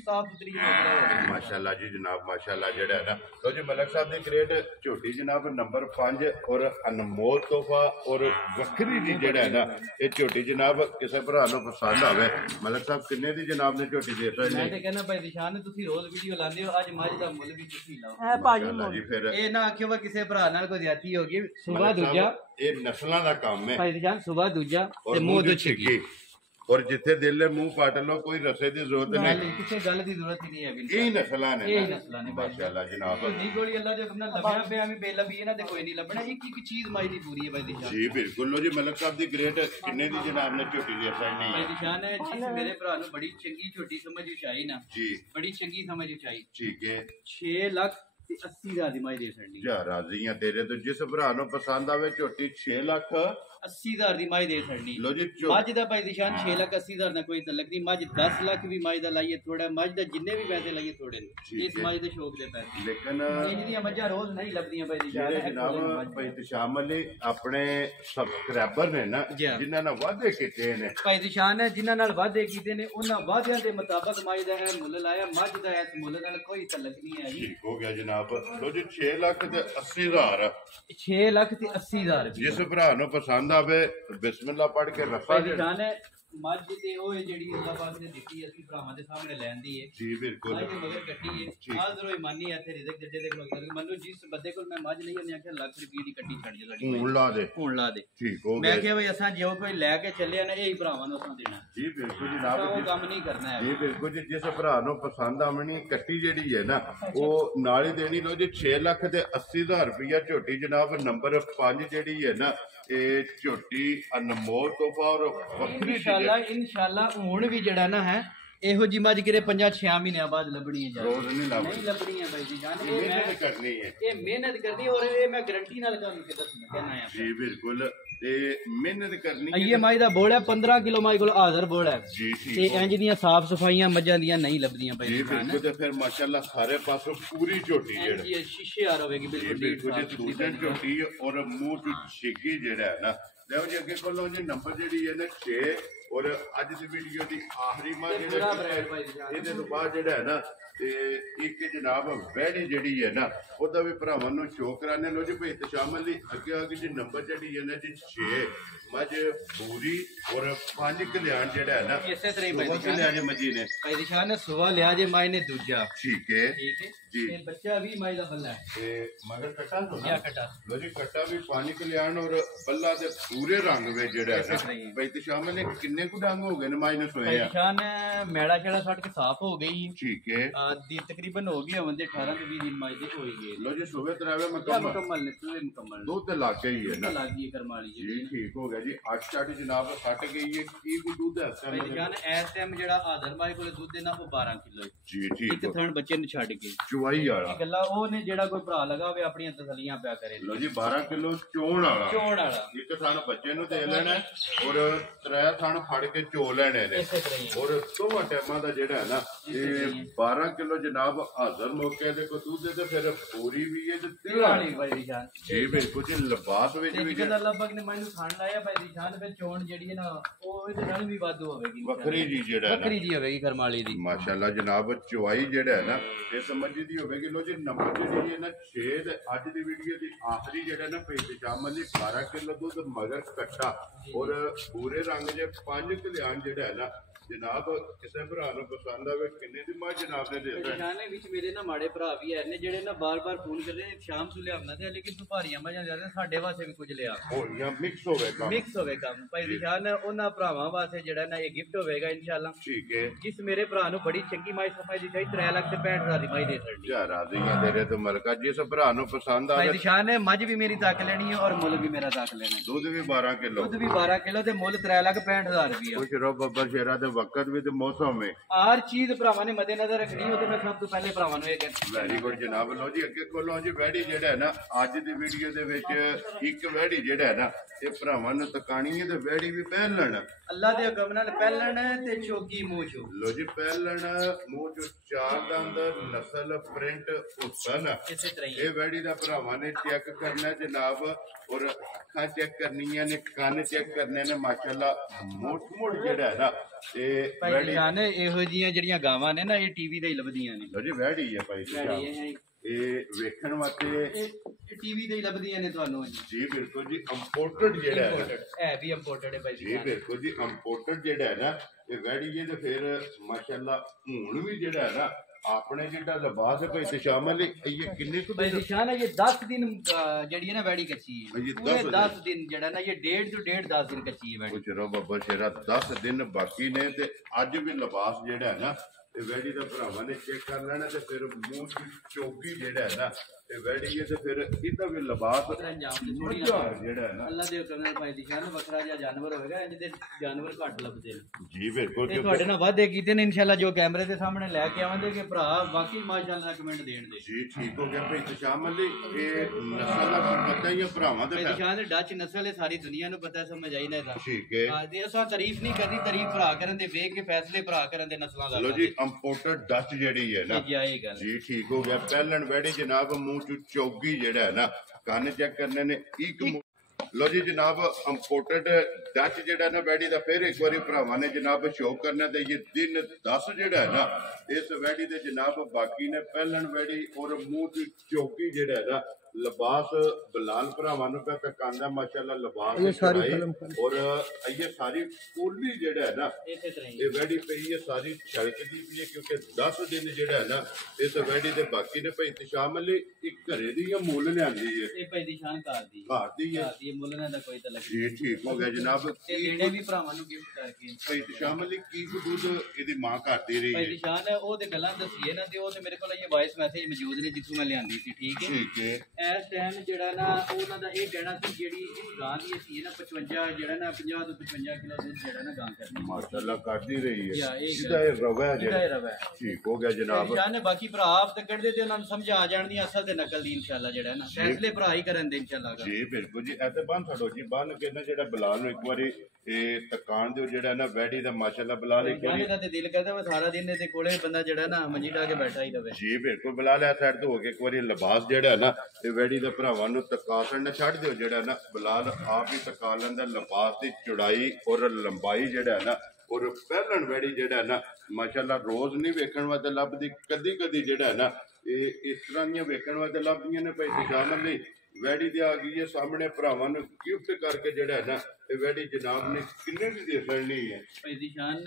ਸਾਫ ਸੁਥਰੀ ਹੋਵੇ ਮਾਸ਼ਾਅੱਲਾ ਜੀ ਜਨਾਬ ਮਾਸ਼ਾਅੱਲਾ ਜਿਹੜਾ ਹੈ ਨਾ ਲੋ ਜੀ ਮਲਕ ਸਾਹਿਬ ਦੀ ਗ੍ਰੇਡ ਝੋਟੀ ਜਨਾਬ ਨੰਬਰ 5 ਔਰ ਅਨਮੋਲ ਤੋਹਫਾ ਔਰ ਵੱਖਰੀ ਜੀ ਜਿਹੜਾ ਹੈ ਨਾ ਇਹ ਝੋਟੀ ਜਨਾਬ ਕਿਸੇ ਭਰਾ ਨੂੰ ਪਸੰਦ ਆਵੇ ਮਲਕ ਸਾਹਿਬ ਕਿੰਨੇ ਦੀ ਜਨਾਬ ਨੇ ਝੋਟੀ ਦੇ ਦਿੱਤਾ ਮੈਂ ਤੇ ਕਹਿੰਦਾ ਭਾਈ ਦਿਸ਼ਾਨ ਤੁਸੀਂ ਰੋਜ਼ ਵੀਡੀਓ ਲਾਉਂਦੇ ਹੋ ਅੱਜ ਮੱਝ ਦਾ ਮੁੱਲ ਵੀ ਤੁਸੀਂ ਲਾਓ ਹੈ ਭਾਜੀ ਇਹ ਨਾ ਆਖਿਓ ਵਾ ਕਿਸੇ ਭਰਾ ਨਾਲ ਕੋਈ ਜ਼ਿਆਦਤੀ ਹੋ ਗਈ ਸੁਬਾ ਦੂਜਾ ਇਹ ਨਸਲਾਂ ਦਾ ਕੰਮ ਹੈ ਭਾਈ ਜਾਨ ਸੁਬਾ ਦੂਜਾ ਤੇ ਮੂੰਹ ਤੋਂ ਛਿੱਕੀ ਔਰ ਜਿੱਥੇ ਦਿਲ ਹੈ ਮੂੰਹ ਪਾਟ ਲਓ ਕੋਈ ਰਸੇ ਦੀ ਜ਼ਰੂਰਤ ਨਹੀਂ ਕਿਸੇ ਗੱਲ ਦੀ ਜ਼ਰੂਰਤ ਹੀ ਨਹੀਂ ਹੈ ਬਿਲਕੁਲ ਇਹ ਨਸਲਾਂ ਨੇ ਇਹ ਨਸਲਾਂ ਨੇ ਮਾਸ਼ਾਅੱਲਾ ਜਨਾਬ ਦੀ ਗੋਲੀ ਅੱਲਾ ਦੇ ਹੁਕਮ ਨਾਲ ਲੱਭਿਆ ਪਿਆ ਵੀ ਬੇਲਬੀ ਇਹਨਾਂ ਤੇ ਕੋਈ ਨਹੀਂ ਲੱਭਣਾ ਇੱਕ ਇੱਕ ਚੀਜ਼ ਮਾਈ ਦੀ ਪੂਰੀ ਹੈ ਭਾਈ ਦਿਸ਼ਾਨ ਜੀ ਬਿਲਕੁਲ ਲੋ ਜੀ ਮਲਕ ਸਾਹਿਬ ਦੀ ਗ੍ਰੇਡ ਕਿੰਨੇ ਦੀ ਜਨਾਬ ਨੇ ਝੋਟੀ ਦੀ ਅਸਾਈਨੀ ਹੈ ਭਾਈ ਦਿਸ਼ਾਨ ਹੈ ਜਿਸ ਮੇਰੇ ਭਰਾ ਨੂੰ ਬੜੀ ਚੰਗੀ ਝੋਟੀ ਸਮਝ ਉਚਾਈ ਨਾ ਜੀ ਬੜੀ ਚੰਗੀ ਸਮਝ ਉਚਾਈ ਠੀਕ ਹੈ 6 ਲੱਖ ਤੇ 80,000 ਦੀ ਮਾਈ ਦੇ ਛੱਡਣੀ ਜਾ ਰਾਜ਼ੀ ਆ ਤੇਰੇ ਤੋਂ ਜਿਸ ਭਰਾ ਨੂੰ ਪਸੰਦ ਆਵੇ ਝੋਟੀ 6 ਲੱਖ 80,000 ਦੀ ਮਾਈ ਦੇ ਛੱਡਣੀ ਲੋ ਜੀ ਮੱਝ ਦਾ ਭਾਈ ਦਿਸ਼ਾਨ 6 ਲੱਖ 80,000 ਨਾਲ ਕੋਈ ਤਲਕ ਨਹੀਂ ਮੱਝ 10 ਲੱਖ ਵੀ ਮੱਝ ਦਾ ਲਾਈਏ ਥੋੜਾ ਮੱਝ ਦਾ ਜਿੰਨੇ ਵੀ ਪੈਸੇ ਲਾਈਏ ਥੋੜੇ ਨੇ ਇਸ ਮੱਝ ਦੇ ਸ਼ੌਕ ਦੇ ਪੈਸੇ ਲੇਕਿਨ ਜਿਹੜੀਆਂ ਮੱਝਾਂ ਰੋਜ਼ ਨਹੀਂ ਲੱਭਦੀਆਂ ਭਾਈ ਜਿਹੜੇ ਜਨਾਬ ਭਾਈ ਤਸ਼ਾਮ ਅਲੀ ਆਪਣੇ ਸਬਸਕ੍ਰਾਈਬਰ ਨੇ ਨਾ ਜਿਨ੍ਹਾਂ ਨਾਲ ਵਾਅਦੇ ਕੀਤੇ ਨੇ ਭਾਈ ਦਿਸ਼ਾਨ ਹੈ ਜਿਨ੍ਹਾਂ ਨਾਲ ਵਾਅਦੇ ਕੀਤੇ ਨੇ ਉਹਨਾਂ ਵਾਅਦਿਆਂ ਦੇ ਮੁਤਾਬਕ ਮੱਝ ਦਾ ਇਹ ਮੁੱਲ ਲਾਇਆ ਮੱਝ ਦਾ ਇਸ ਮੁੱਲ ਨਾਲ ਕੋਈ ਤਲਕ ਨਹੀਂ ਹੈ ਜੀ ਠੀਕ ਹੋ ਗਿਆ ਜਨਾਬ ਲੋ ਜੀ 6 ਲੱਖ ਤੇ 80,000 6 ਲੱਖ ਤੇ 80,000 ਜਿਸ ਭਰਾ ਨੂੰ ਪਸੰਦ ਆਵੇ ਬਿਸਮਿਲ੍ਲਾ ਪੜ੍ਹ ਕੇ ਰਫਾ ਦਿਸ਼ਾਨ ਹੈ ਮੱਝ ਤੇ ਉਹ ਜਿਹੜੀ ਅੱਲਾਹ ਪਾਕ ਨੇ ਦਿੱਤੀ ਅਸੀਂ ਭਰਾਵਾਂ ਦੇ ਸਾਹਮਣੇ ਲੈਂਦੀ ਹੈ ਜੀ ਬਿਲਕੁਲ ਮੱਝ ਮਗਰ ਕੱਟੀ ਹੈ ਆਜ਼ਰੋ ਇਮਾਨੀ ਇੱਥੇ ਰਿਜ਼ਕ ਜੱਜੇ ਦੇ ਕੋਲ ਮੈਨੂੰ ਜਿਸ ਬੰਦੇ ਕੋਲ ਮੈਂ ਮੱਝ ਲਈ ਉਹਨੇ ਆਖਿਆ ਲੱਖ ਰੁਪਏ ਦੀ ਕੱਟੀ ਛੱਡ ਜਾ ਤੁਹਾਡੀ ਹੁਣ ਲਾ ਦੇ ਹੁਣ ਲਾ ਦੇ ਠੀਕ ਹੋ ਗਿਆ ਮੈਂ ਕਿਹਾ ਬਈ ਅਸਾਂ ਜੋ ਕੋਈ ਲੈ ਕੇ ਚੱਲਿਆ ਨਾ ਇਹੀ ਭਰਾਵਾਂ ਨੂੰ ਅਸਾਂ ਦੇਣਾ ਜੀ ਬਿਲਕੁਲ ਜਨਾਬ ਉਹ ਕੰਮ ਨਹੀਂ ਕਰਨਾ ਹੈ ਜੀ ਬਿਲਕੁਲ ਜੀ ਜਿਸ ਭਰਾ ਨੂੰ ਪਸੰਦ ਆਵਣੀ ਕੱਟੀ ਜਿਹੜੀ ਹੈ ਨਾ ਉਹ ਨਾਲ ਹੀ ਦੇਣੀ ਲੋ ਜੀ 6 ਲੱਖ ਤੇ 80,000 ਰੁਪਇਆ ਝੋਟੀ ਜਨਾਬ ਨੰਬਰ 5 ਜਿਹੜੀ ਹੈ ਨਾ ਇਹ ਝੋਟੀ ਅਨਮੋਲ ਤੋਹਫਾ ਔਰ ਵੱਖਰੀ ਇਨਸ਼ਾਅੱਲਾ ਹੁਣ ਵੀ ਜਿਹੜਾ ਨਾ ਹੈ ਇਹੋ ਜੀ ਮੱਝ ਕਿਰੇ 5-6 ਮਹੀਨਿਆਂ ਬਾਅਦ ਲੱਭਣੀ ਹੈ ਰੋਜ਼ ਨਹੀਂ ਲੱਭਣੀ ਹੈ ਭਾਈ ਜੀ ਜਾਨ ਇਹ ਮਿਹਨਤ ਕਰਨੀ ਹੈ ਇਹ ਮਿਹਨਤ ਕਰਨੀ ਔਰ ਇਹ ਮੈਂ ਗਾਰੰਟੀ ਨਾਲ ਤੁਹਾਨੂੰ ਕਹਿਣਾ ਹੈ ਜੀ ਬਿਲਕੁਲ ਇਹ ਮਿਹਨਤ ਕਰਨੀ ਇਹ ਮਾਈ ਦਾ ਬੋਲ ਹੈ 15 ਕਿਲੋ ਮਾਈ ਕੋਲ ਹਾਜ਼ਰ ਬੋਲ ਹੈ ਜੀ ਠੀਕ ਤੇ ਇੰਜ ਦੀਆਂ ਸਾਫ ਸਫਾਈਆਂ ਮੱਝਾਂ ਦੀਆਂ ਨਹੀਂ ਲੱਭਦੀਆਂ ਭਾਈ ਜੀ ਬਿਲਕੁਲ ਤੇ ਫਿਰ ਮਾਸ਼ਾਅੱਲਾ ਸਾਰੇ ਪਾਸੋਂ ਪੂਰੀ ਝੋਟੀ ਜਿਹੜਾ ਜੀ ਸ਼ੀਸ਼ੇ ਆ ਹੋਵੇਗੀ ਬਿਲਕੁਲ ਜੀ ਸੂਜਨ ਝੋਟੀ ਔਰ ਮੂੰਹ ਦੀ ਛਿੱਗੀ ਜਿਹੜਾ ਹੈ ਨਾ ਲਓ ਜੀ ਅੱਗੇ ਕੋਲੋਂ ਜੀ ਨੰਬਰ ਜਿਹੜੀ ਹੈ ਨਾ 6 ਔਰ ਅੱਜ ਦੀ ਵੀਡੀਓ ਦੀ ਆਖਰੀ ਮਾਂ ਜਿਹੜਾ ਇਹਦੇ ਤੋਂ ਬਾਅਦ ਜਿਹੜਾ ਹੈ ਨਾ ਤੇ ਇੱਕ ਜਨਾਬ ਵਹਿੜੀ ਜਿਹੜੀ ਹੈ ਨਾ ਉਹਦਾ ਵੀ ਭਰਾਵਾਂ ਨੂੰ ਸ਼ੋਅ ਕਰਾਣੇ ਲੋ ਜੀ ਭਾਈ ਸ਼ਾਮਲ ਲਈ ਅੱਗੇ ਆ ਗਈ ਜੀ ਨੰਬਰ ਜਿਹੜੀ ਹੈ ਨਾ ਜੀ 6 ਮੱਝ ਬੂਰੀ ਔਰ 5 ਕਲਿਆਣ ਜਿਹੜਾ ਹੈ ਨਾ ਇਸੇ ਤਰ੍ਹਾਂ ਹੀ ਭਾਈ ਲਿਆ ਜੇ ਮੱਜੀ ਨੇ ਭਾਈ ਦੀ ਸ਼ਾਨ ਨੇ ਸੁਬਾ ਲਿਆ ਜੇ ਮਾਈ ਨੇ ਦੂਜਾ ਠੀਕ ਹੈ ਜੀ ਤੇ ਬੱਚਾ ਵੀ ਮਾਈ ਦਾ ਬੱਲਾ ਹੈ ਤੇ ਮਗਰ ਕੱਟਾ ਤੋਂ ਕਿਆ ਕੱਟਾ ਲੋ ਜੀ ਕੱਟਾ ਵੀ 5 ਕਲਿਆਣ ਔਰ ਬੱਲਾ ਦੇ ਪੂਰੇ ਰੰਗ ਵਿੱਚ ਜਿਹੜਾ ਹੈ ਨਾ ਭਾਈ ਸ਼ਾਮਲ ਨੇ ਕਿੰਨੇ ਕੁ ਡੰਗ ਹੋ ਗਏ ਨੇ ਮਾਈਨਸ ਹੋਏ ਆ ਸ਼ਾਨ ਮੈੜਾ ਜਿਹੜਾ ਛੱਡ ਕੇ ਸਾਫ਼ ਹੋ ਗਈ ਠੀਕ ਹੈ ਦੀ ਤਕਰੀਬਨ ਹੋ ਗਈ ਹੁੰਦੇ 18 ਤੋਂ 20 ਦਿਨ ਮਾਈ ਦੇ ਹੋਈ ਗਏ ਲੋ ਜੀ ਸੁਬਹ ਤਰਾਵੇ ਮੁਕੰਮਲ ਨੇ ਪੂਰੇ ਮੁਕੰਮਲ ਦੁੱਧ ਲੱਗ ਗਈ ਹੈ ਨਾ ਲੱਗ ਗਈ ਕਰਮਾਲੀ ਜੀ ਠੀਕ ਹੋ ਗਿਆ ਜੀ 8 ਜਨਾਬ ਕੱਟ ਗਈ ਹੈ ਕੀ ਕੁ ਦੁੱਧ ਹੈ ਭਾਈ ਜਾਨ ਇਸ ਟਾਈਮ ਜਿਹੜਾ ਆਦਰ ਮਾਈ ਕੋਲੇ ਦੁੱਧ ਦੇਣਾ ਉਹ 12 ਕਿਲੋ ਜੀ ਠੀਕ ਇੱਕ ਥਣ ਬੱਚੇ ਨੂੰ ਛੱਡ ਕੇ ਚੁਆਈ ਵਾਲਾ ਗੱਲਾਂ ਉਹ ਨੇ ਜਿਹੜਾ ਕੋਈ ਭਰਾ ਲਗਾਵੇ ਆਪਣੀਆਂ ਤਸੱਲੀਆਂ ਪਿਆ ਕਰੇ ਲੋ ਜੀ 12 ਕਿਲੋ ਚੋਣ ਵਾਲਾ ਇੱਕ ਥਣ ਬੱਚੇ ਨੂੰ ਦੇ ਲੈਣਾ ਔਰ 3 ਥਣ ਫੜ ਕੇ ਚੋ ਲੈਣੇ ਨੇ ਔਰ ਦੋਵਾਂ ਟਾਈਮਾਂ ਦਾ ਜਿਹੜਾ ਹੈ ਨਾ ਇਹ 12 ਕਿਲੋ ਜਨਾਬ ਹਾਜ਼ਰ ਮੌਕੇ ਦੇ ਕੋ ਦੁੱਧ ਤੇ ਫਿਰ ਪੂਰੀ ਵੀ ਹੈ ਤੇ ਤਿਲ ਵਾਲੀ ਭਾਈ ਦੀ ਜਾਨ ਜੀ ਬਿਲਕੁਲ ਜੀ ਲਿਬਾਸ ਵਿੱਚ ਵੀ ਜਿਹੜਾ ਲੱਭਕ ਨੇ ਮੈਨੂੰ ਖਾਣ ਲਾਇਆ ਭਾਈ ਦੀ ਜਾਨ ਫਿਰ ਚੋਣ ਜਿਹੜੀ ਹੈ ਨਾ ਉਹ ਇਹਦੇ ਨਾਲ ਵੀ ਵਾਧੂ ਹੋਵੇਗੀ ਵੱਖਰੀ ਜੀ ਜਿਹੜਾ ਹੈ ਵੱਖਰੀ ਜੀ ਹੋਵੇਗੀ ਕਰਮਾਲੀ ਦੀ ਮਾਸ਼ਾਅੱਲਾ ਜਨਾਬ ਚੁਆਈ ਜਿਹੜਾ ਹੈ ਨਾ ਇਹ ਸਮਝੀ ਦੀ ਹੋਵੇਗੀ ਲੋ ਜੀ ਨੰਬਰ ਜਿਹੜੀ ਹੈ ਨਾ 6 ਤੇ ਅੱਜ ਦੀ ਵੀਡੀਓ ਦੀ ਆਖਰੀ ਜਿਹੜਾ ਨਾ ਪੇਜ ਸ਼ਾਮਲ ਲਈ 12 ਕਿਲੋ ਦੁੱਧ ਮਗਰ ਕੱਟਾ ਔਰ ਪੂਰੇ ਰੰਗ ਜੇ 5 ਕਲਿਆਣ ਜਿਹੜਾ ਹੈ ਨਾ ਜਨਾਬ ਕਿਸੇ ਭਰਾ ਨੂੰ ਪਸੰਦ ਆਵੇ ਕਿੰਨੇ ਦੀ ਮਾਂ ਜਨਾਬ ਨੇ ਦੇ ਦਿੱਤਾ ਨਿਸ਼ਾਨੇ ਵਿੱਚ ਮੇਰੇ ਨਾ ਮਾੜੇ ਭਰਾ ਵੀ ਐ ਨੇ ਜਿਹੜੇ ਨਾ ਬਾਰ-ਬਾਰ ਫੋਨ ਕਰਦੇ ਸ਼ਾਮ ਨੂੰ ਲਿਆਉਣਾ ਤੇ ਲੇਕਿਨ ਤੂੰ ਭਾਰੀਆਂ ਮਜਾਂ ਜਾਂਦੇ ਸਾਡੇ ਵਾਸਤੇ ਵੀ ਕੁਝ ਲਿਆ ਹੋਲੀਆਂ ਮਿਕਸ ਹੋਵੇ ਕੰਮ ਭਾਈ ਨਿਸ਼ਾਨ ਉਹਨਾਂ ਭਰਾਵਾਂ ਵਾਸਤੇ ਜਿਹੜਾ ਨਾ ਇਹ ਗਿਫਟ ਹੋਵੇਗਾ ਇਨਸ਼ਾਅੱਲਾ ਠੀਕ ਹੈ ਜਿਸ ਮੇਰੇ ਭਰਾ ਨੂੰ ਬੜੀ ਚੰਗੀ ਮਾਈ ਸਫਾਈ ਦੀ ਚਾਹੀ 3 ਲੱਖ ਤੇ 65,000 ਦੀ ਮਾਈ ਦੇ ਸਕਦੀ ਯਾਰ ਰਾਜ਼ੀਆਂ ਤੇਰੇ ਤੋਂ ਮਲਕਾ ਜਿਸ ਭਰਾ ਨੂੰ ਪਸੰਦ ਆਵੇ ਭਾਈ ਨਿਸ਼ਾਨ ਨੇ ਮੱਝ ਵੀ ਮੇਰੀ ਤੱਕ ਲੈਣੀ ਹੈ ਔਰ ਮੁੱਲ ਵੀ ਮੇਰਾ ਤੱਕ ਲੈਣਾ ਦੁੱਧ ਵੀ 12 ਕਿਲੋ ਤੇ ਮੁੱਲ 3,65,000 ਰੁਪਇਆ ਕੁਛ ਰੋ ਬੱਬਰ ਸ਼ੇਰਾ ਦੇ ਵਕਤ ਵੀ ਤੇ ਮੌਸਮ में हर चीज भरावां ने मद्देनजर रखनी हो तो मैं सब तो पहले भरावां ਨੂੰ ਇਹ ਕਹਿੰਦਾ ਵੈਰੀ ਗੁੱਡ ਜਨਾਬ ਲੋ ਜੀ ਅੱਗੇ ਕੋਲੋਂ ਜੀ ਵੈੜੀ ਜਿਹੜਾ ਹੈ ਨਾ ਅੱਜ ਦੀ ਵੀਡੀਓ ਦੇ ਵਿੱਚ ਇੱਕ ਵੈੜੀ ਜਿਹੜਾ ਹੈ ਨਾ ਇਹ ਭਰਾਵਾਂ ਨੂੰ ਤਕਾਣੀ ਹੈ ਤੇ ਵੈੜੀ ਵੀ ਪਹਿਲਣ ਅੱਲਾ ਦੇ ਹੁਕਮ ਨਾਲ ਪਹਿਲਣ ਤੇ ਚੋਗੀ ਮੂੰਹ ਚੋ ਲੋ ਜੀ ਪਹਿਲਣ ਮੂੰਹ ਚੋ 4 ਦੰਦ ਨਸਲ ਪ੍ਰਿੰਟ ਹੁਸਨ ਇਸੇ ਤਰ੍ਹਾਂ ਹੀ ਇਹ ਵੈੜੀ ਦਾ ਭਰਾਵਾਂ ਨੇ ਚੈੱਕ ਕਰਨਾ ਜਨਾਬ ਔਰ ਅੱਖਾਂ ਚੈੱਕ ਕਰਨੀਆਂ ਨੇ ਕੰਨ ਚੈੱਕ ਕਰਨੇ ਨੇ ਮਾਸ਼ਾਅੱਲਾ ਮੋਟ ਜਿਹੜਾ ਹੈ ਨਾ ਇਹ ਵੈੜੀ ਜਾਨੇ ਇਹੋ ਜੀਆਂ ਜਿਹੜੀਆਂ ਗਾਵਾਂ ਨੇ ਨਾ ਇਹ ਟੀਵੀ ਤੇ ਹੀ ਲੱਭਦੀਆਂ ਨੇ ਲੋ ਜੀ ਵੈੜੀ ਹੈ ਭਾਈ ਜੀ ਇਹ ਵੇਖਣ ਵਾਸਤੇ ਇਹ ਟੀਵੀ ਤੇ ਹੀ ਲੱਭਦੀਆਂ ਨੇ ਤੁਹਾਨੂੰ ਜੀ ਬਿਲਕੁਲ ਜੀ ਇੰਪੋਰਟਡ ਜਿਹੜਾ ਹੈ ਵੀ ਇੰਪੋਰਟਡ ਹੈ ਭਾਈ ਜੀ ਬਿਲਕੁਲ ਜੀ ਇੰਪੋਰਟਡ ਜਿਹੜਾ ਹੈ ਨਾ ਇਹ ਵੈੜੀ ਹੈ ਤੇ ਫਿਰ ਮਾਸ਼ਾਅੱਲਾ ਹੁਣ ਵੀ ਜਿਹੜਾ ਹੈ ਨਾ ਆਪਣੇ ਜਿਹੜਾ ਲਿਬਾਸ ਹੈ ਭਾਈ ਤੇ ਸ਼ਾਮਲ ਇਹ ਕਿੰਨੇ ਕੁ ਭਾਈ ਨਿਸ਼ਾਨ ਹੈ ਇਹ 10 ਦਿਨ ਜਿਹੜੀ ਹੈ ਨਾ ਵੈੜੀ ਕੱਚੀ ਹੈ ਪੂਰੇ 10 ਦਿਨ ਜਿਹੜਾ ਨਾ ਇਹ 1.5 ਤੋਂ 1.5 10 ਦਿਨ ਕੱਚੀ ਹੈ ਵੈੜੀ ਕੁਛ ਰੋ ਬੱਬਰ ਸ਼ੇਰਾ 10 ਦਿਨ ਬਾਕੀ ਨੇ ਤੇ ਅੱਜ ਵੀ ਲਿਬਾਸ ਜਿਹੜਾ ਹੈ ਨਾ ਤੇ ਵੈੜੀ ਦਾ ਭਰਾਵਾਂ ਨੇ ਚੈੱਕ ਕਰ ਲੈਣਾ ਤੇ ਫਿਰ ਮੂੰਹ ਦੀ ਚੋਗੀ ਜਿਹੜਾ ਹੈ ਨਾ ਤੇ ਵੈੜੀ ਹੈ ਤੇ ਫਿਰ ਇਹਦਾ ਵੀ ਲਿਬਾਸ ਜਿਹੜਾ ਹੈ ਨਾ ਅੱਲਾ ਦੇ ਹੁਕਮ ਨਾਲ ਭਾਈ ਦੀ ਸ਼ਾਨ ਵੱਖਰਾ ਜਿਹਾ ਜਾਨਵਰ ਹੋਵੇਗਾ ਜਿਹਦੇ ਜਾਨਵਰ ਘੱਟ ਲੱਭਦੇ ਨੇ ਜੀ ਬਿਲਕੁਲ ਤੇ ਤੁਹਾਡੇ ਨਾਲ ਵਾਅਦੇ ਕੀਤੇ ਨੇ ਇਨਸ਼ਾਅੱਲਾ ਜੋ ਕੈਮਰੇ ਦੇ ਸਾਹਮਣੇ ਲੈ ਕੇ ਆਵਾਂਗੇ ਕਿ ਭਰਾ ਵਾਕਈ ਮਾਸ਼ਾਅੱਲਾ ਕਮੈਂਟ ਦੇਣ ਦੇ ਜੀ ਠੀਕ ਹੋ ਗਿਆ ਭਾਈ ਤਸ਼ਾਮਲ ਇਹ ਨਸਲ ਦਾ ਪਤਾ ਹੀ ਹੈ ਭਰਾਵਾਂ ਦੇ ਭਾਈ ਸ਼ਾਨ ਡੱਚ ਨਸਲ ਹੈ ਸਾਰੀ ਦੁਨੀਆ ਨੂੰ ਪਤਾ ਸਮਝ ਆਈ ਨਾ ਇਹਦਾ ਠੀਕ ਹੈ ਹਾਂ ਤੇ ਅਸਾਂ ਤਾਰੀਫ ਨਹੀਂ ਕਰਦੀ ਤਾਰੀਫ ਭਰਾ ਕਰਨ ਦੇ ਵੇਖ ਕੇ ਫੈਸਲੇ ਭਰਾ ਕਰਨ ਦੇ ਨਸਲਾਂ ਦਾ ਚਲੋ ਜੀ ਇੰਪੋਰਟਡ ਡੱਚ ਜਿਹੜੀ ਹੈ ਨਾ ਜੀ ਠੀਕ ਹੋ ਗਿਆ ਪਹਿਲਣ ਵੈੜੀ ਜਨਾਬ ਮੂੰਹ ਚ ਚੌਗੀ ਜਿਹੜਾ ਹੈ ਨਾ ਕੰਨ ਚੈੱਕ ਕਰਨੇ ਨੇ ਇੱਕ ਲੋ ਜੀ ਜਨਾਬ ਇੰਪੋਰਟਡ ਡੱਚ ਜਿਹੜਾ ਨਾ ਵੈੜੀ ਦਾ ਫਿਰ ਇੱਕ ਵਾਰੀ ਭਰਾਵਾਂ ਨੇ ਜਨਾਬ ਸ਼ੋਅ ਕਰਨਾ ਤੇ ਇਹ ਦਿਨ 10 ਜਿਹੜਾ ਹੈ ਨਾ ਇਸ ਵੈੜੀ ਦੇ ਜਨਾਬ ਬਾਕੀ ਨੇ ਪਹਿਲਣ ਵੈੜੀ ਔਰ ਮੂੰਹ ਚ ਚੌਗੀ ਜਿਹੜਾ ਹੈ ਨਾ ਲਿਬਾਸ ਬਲਾਲ ਭਰਾਵਾਂ ਨੂੰ ਪਿਆ ਤਕਾਂਦਾ ਮਾਸ਼ਾਅੱਲਾ ਲਿਬਾਸ ਔਰ ਇਹ ਸਾਰੀ ਕੋਲੀ ਜਿਹੜਾ ਹੈ ਨਾ ਇਹ ਵੈੜੀ ਪਈ ਹੈ ਸਾਰੀ ਛਲਕਦੀ ਵੀ ਹੈ ਕਿਉਂਕਿ 10 ਦਿਨ ਜਿਹੜਾ ਹੈ ਨਾ ਇਸ ਵੈੜੀ ਦੇ ਬਾਕੀ ਨੇ ਭਾਈ ਤਸ਼ਾਮ ਅਲੀ ਇੱਕ ਘਰੇ ਦੀ ਜਾਂ ਮੁੱਲ ਲਿਆਂਦੀ ਹੈ ਇਹ ਭਾਈ ਦੀ ਸ਼ਾਨ ਘਰ ਦੀ ਹੈ ਇਹ ਮੁੱਲ ਨਾ ਦਾ ਕੋਈ ਤਲਕ ਜੀ ਠੀਕ ਹੋ ਗਿਆ ਜਨਾਬ ਤੇ ਜਿਹੜੇ ਵੀ ਭਰਾਵਾਂ ਨੂੰ ਗਿਫਟ ਕਰਕੇ ਭਾਈ ਤਸ਼ਾਮ ਅਲੀ ਕੀ ਦੁੱਧ ਇਹਦੀ ਮਾਂ ਕਰਦੀ ਰਹੀ ਭਾਈ ਦੀ ਸ਼ਾਨ ਉਹ ਤੇ ਗੱਲਾਂ ਦੱਸੀਏ ਨਾ ਤੇ ਉਹ ਤੇ ਮੇਰੇ ਕੋਲ ਇਹ ਵਾਇਸ ਮੈਸੇਜ ਮੌਜੂਦ ਨੇ ਜਿੱਥੋਂ ਮੈਂ ਲਿਆਂਦੀ ਸੀ ਠੀਕ ਹੈ ਇਸ ਟਾਈਮ ਜਿਹੜਾ ਨਾ ਉਹਨਾਂ ਦਾ ਇਹ ਕਹਿਣਾ ਸੀ ਜਿਹੜੀ ਇਸ ਗਾਂ ਦੀ ਸੀ ਨਾ 55 ਜਿਹੜਾ ਨਾ 50 ਤੋਂ 55 ਕਿਲੋ ਦੁੱਧ ਜਿਹੜਾ ਨਾ ਗਾਂ ਕਰਦੀ ਮਾਸ਼ਾਅੱਲਾ ਕਰਦੀ ਰਹੀ ਹੈ ਇਹਦਾ ਇਹ ਰਵਾ ਹੈ ਜਿਹੜਾ ਠੀਕ ਹੋ ਗਿਆ ਜਨਾਬ ਜਾਨ ਬਾਕੀ ਭਰਾ ਆਪ ਤੇ ਕੱਢਦੇ ਤੇ ਉਹਨਾਂ ਨੂੰ ਸਮਝ ਆ ਜਾਣਦੀ ਅਸਲ ਤੇ ਨਕਲ ਦੀ ਇਨਸ਼ਾਅੱਲਾ ਜਿਹੜਾ ਨਾ ਫੈਸਲੇ ਭਰਾ ਹੀ ਕਰਨ ਦੇ ਇਨਸ਼ਾਅੱਲਾ ਜੀ ਬਿਲਕੁਲ ਜੀ ਐਤੇ ਬੰਨ ਛੱਡੋ ਜੀ ਬੰਨ ਕੇ ਨਾ ਜਿਹੜਾ ਬਲਾਲ ਨੂੰ ਇੱਕ ਵਾਰੀ ਇਹ ਤਕਾਨ ਦਿਓ ਜਿਹੜਾ ਨਾ ਵੈੜੀ ਦਾ ਮਾਸ਼ਾਅੱਲਾ ਬਲਾਲ ਇੱਕ ਵਾਰੀ ਇਹਦਾ ਤੇ ਦਿਲ ਕਰਦਾ ਮੈਂ ਸਾਰਾ ਦਿਨ ਇਹਦੇ ਕੋਲੇ ਬੰਦਾ ਜਿਹੜਾ ਨਾ ਮੰਜੀ ਢਾ ਕੇ ਬੈਠਾ ਹੀ ਰਵੇ ਜੀ ਬਿਲਕੁਲ ਬਲਾਲ ਐ ਸਾਈਡ ਤੋਂ ਹੋ ਕੇ ਇੱਕ ਵਾਰੀ ਲਿਬਾਸ ਜਿਹੜਾ ਨਾ ਤੇ ਵੈੜੀ ਦੇ ਭਰਾਵਾਂ ਨੂੰ ਤਕਾ ਛੱਡਣਾ ਛੱਡ ਦਿਓ ਜਿਹੜਾ ਨਾ ਬਲਾਲ ਆਪ ਹੀ ਤਕਾ ਲੈਂਦਾ ਲਿਬਾਸ ਦੀ ਚੌੜਾਈ ਔਰ ਲੰਬਾਈ ਜਿਹੜਾ ਨਾ ਔਰ ਪਹਿਲਣ ਵੈੜੀ ਜਿਹੜਾ ਨਾ ਮਾਸ਼ਾਅੱਲਾ ਰੋਜ਼ ਨਹੀਂ ਵੇਖਣ ਵਾਸਤੇ ਲੱਭਦੀ ਕਦੀ ਕਦੀ ਜਿਹੜਾ ਨਾ ਇਹ ਇਸ ਤਰ੍ਹਾਂ ਦੀਆਂ ਵੇਖਣ ਵਾਸਤੇ ਲੱਭਦੀਆਂ ਨੇ ਭਾਈ ਸ਼ਾਮਲ ਲਈ ਵੈੜੀ ਦੇ ਆ ਗਈ ਹੈ ਸਾਹਮਣੇ ਭਰਾਵਾਂ ਨੂੰ ਗਿਫਟ ਕਰਕੇ ਜਿਹੜਾ ਨਾ ਇਹ ਵੈੜੀ ਜਨਾਬ ਨੇ ਕਿੰਨੇ ਦੀ ਦੇ ਸਕਣੀ ਹੈ ਭਾਈ ਦੀ ਸ਼ਾਨ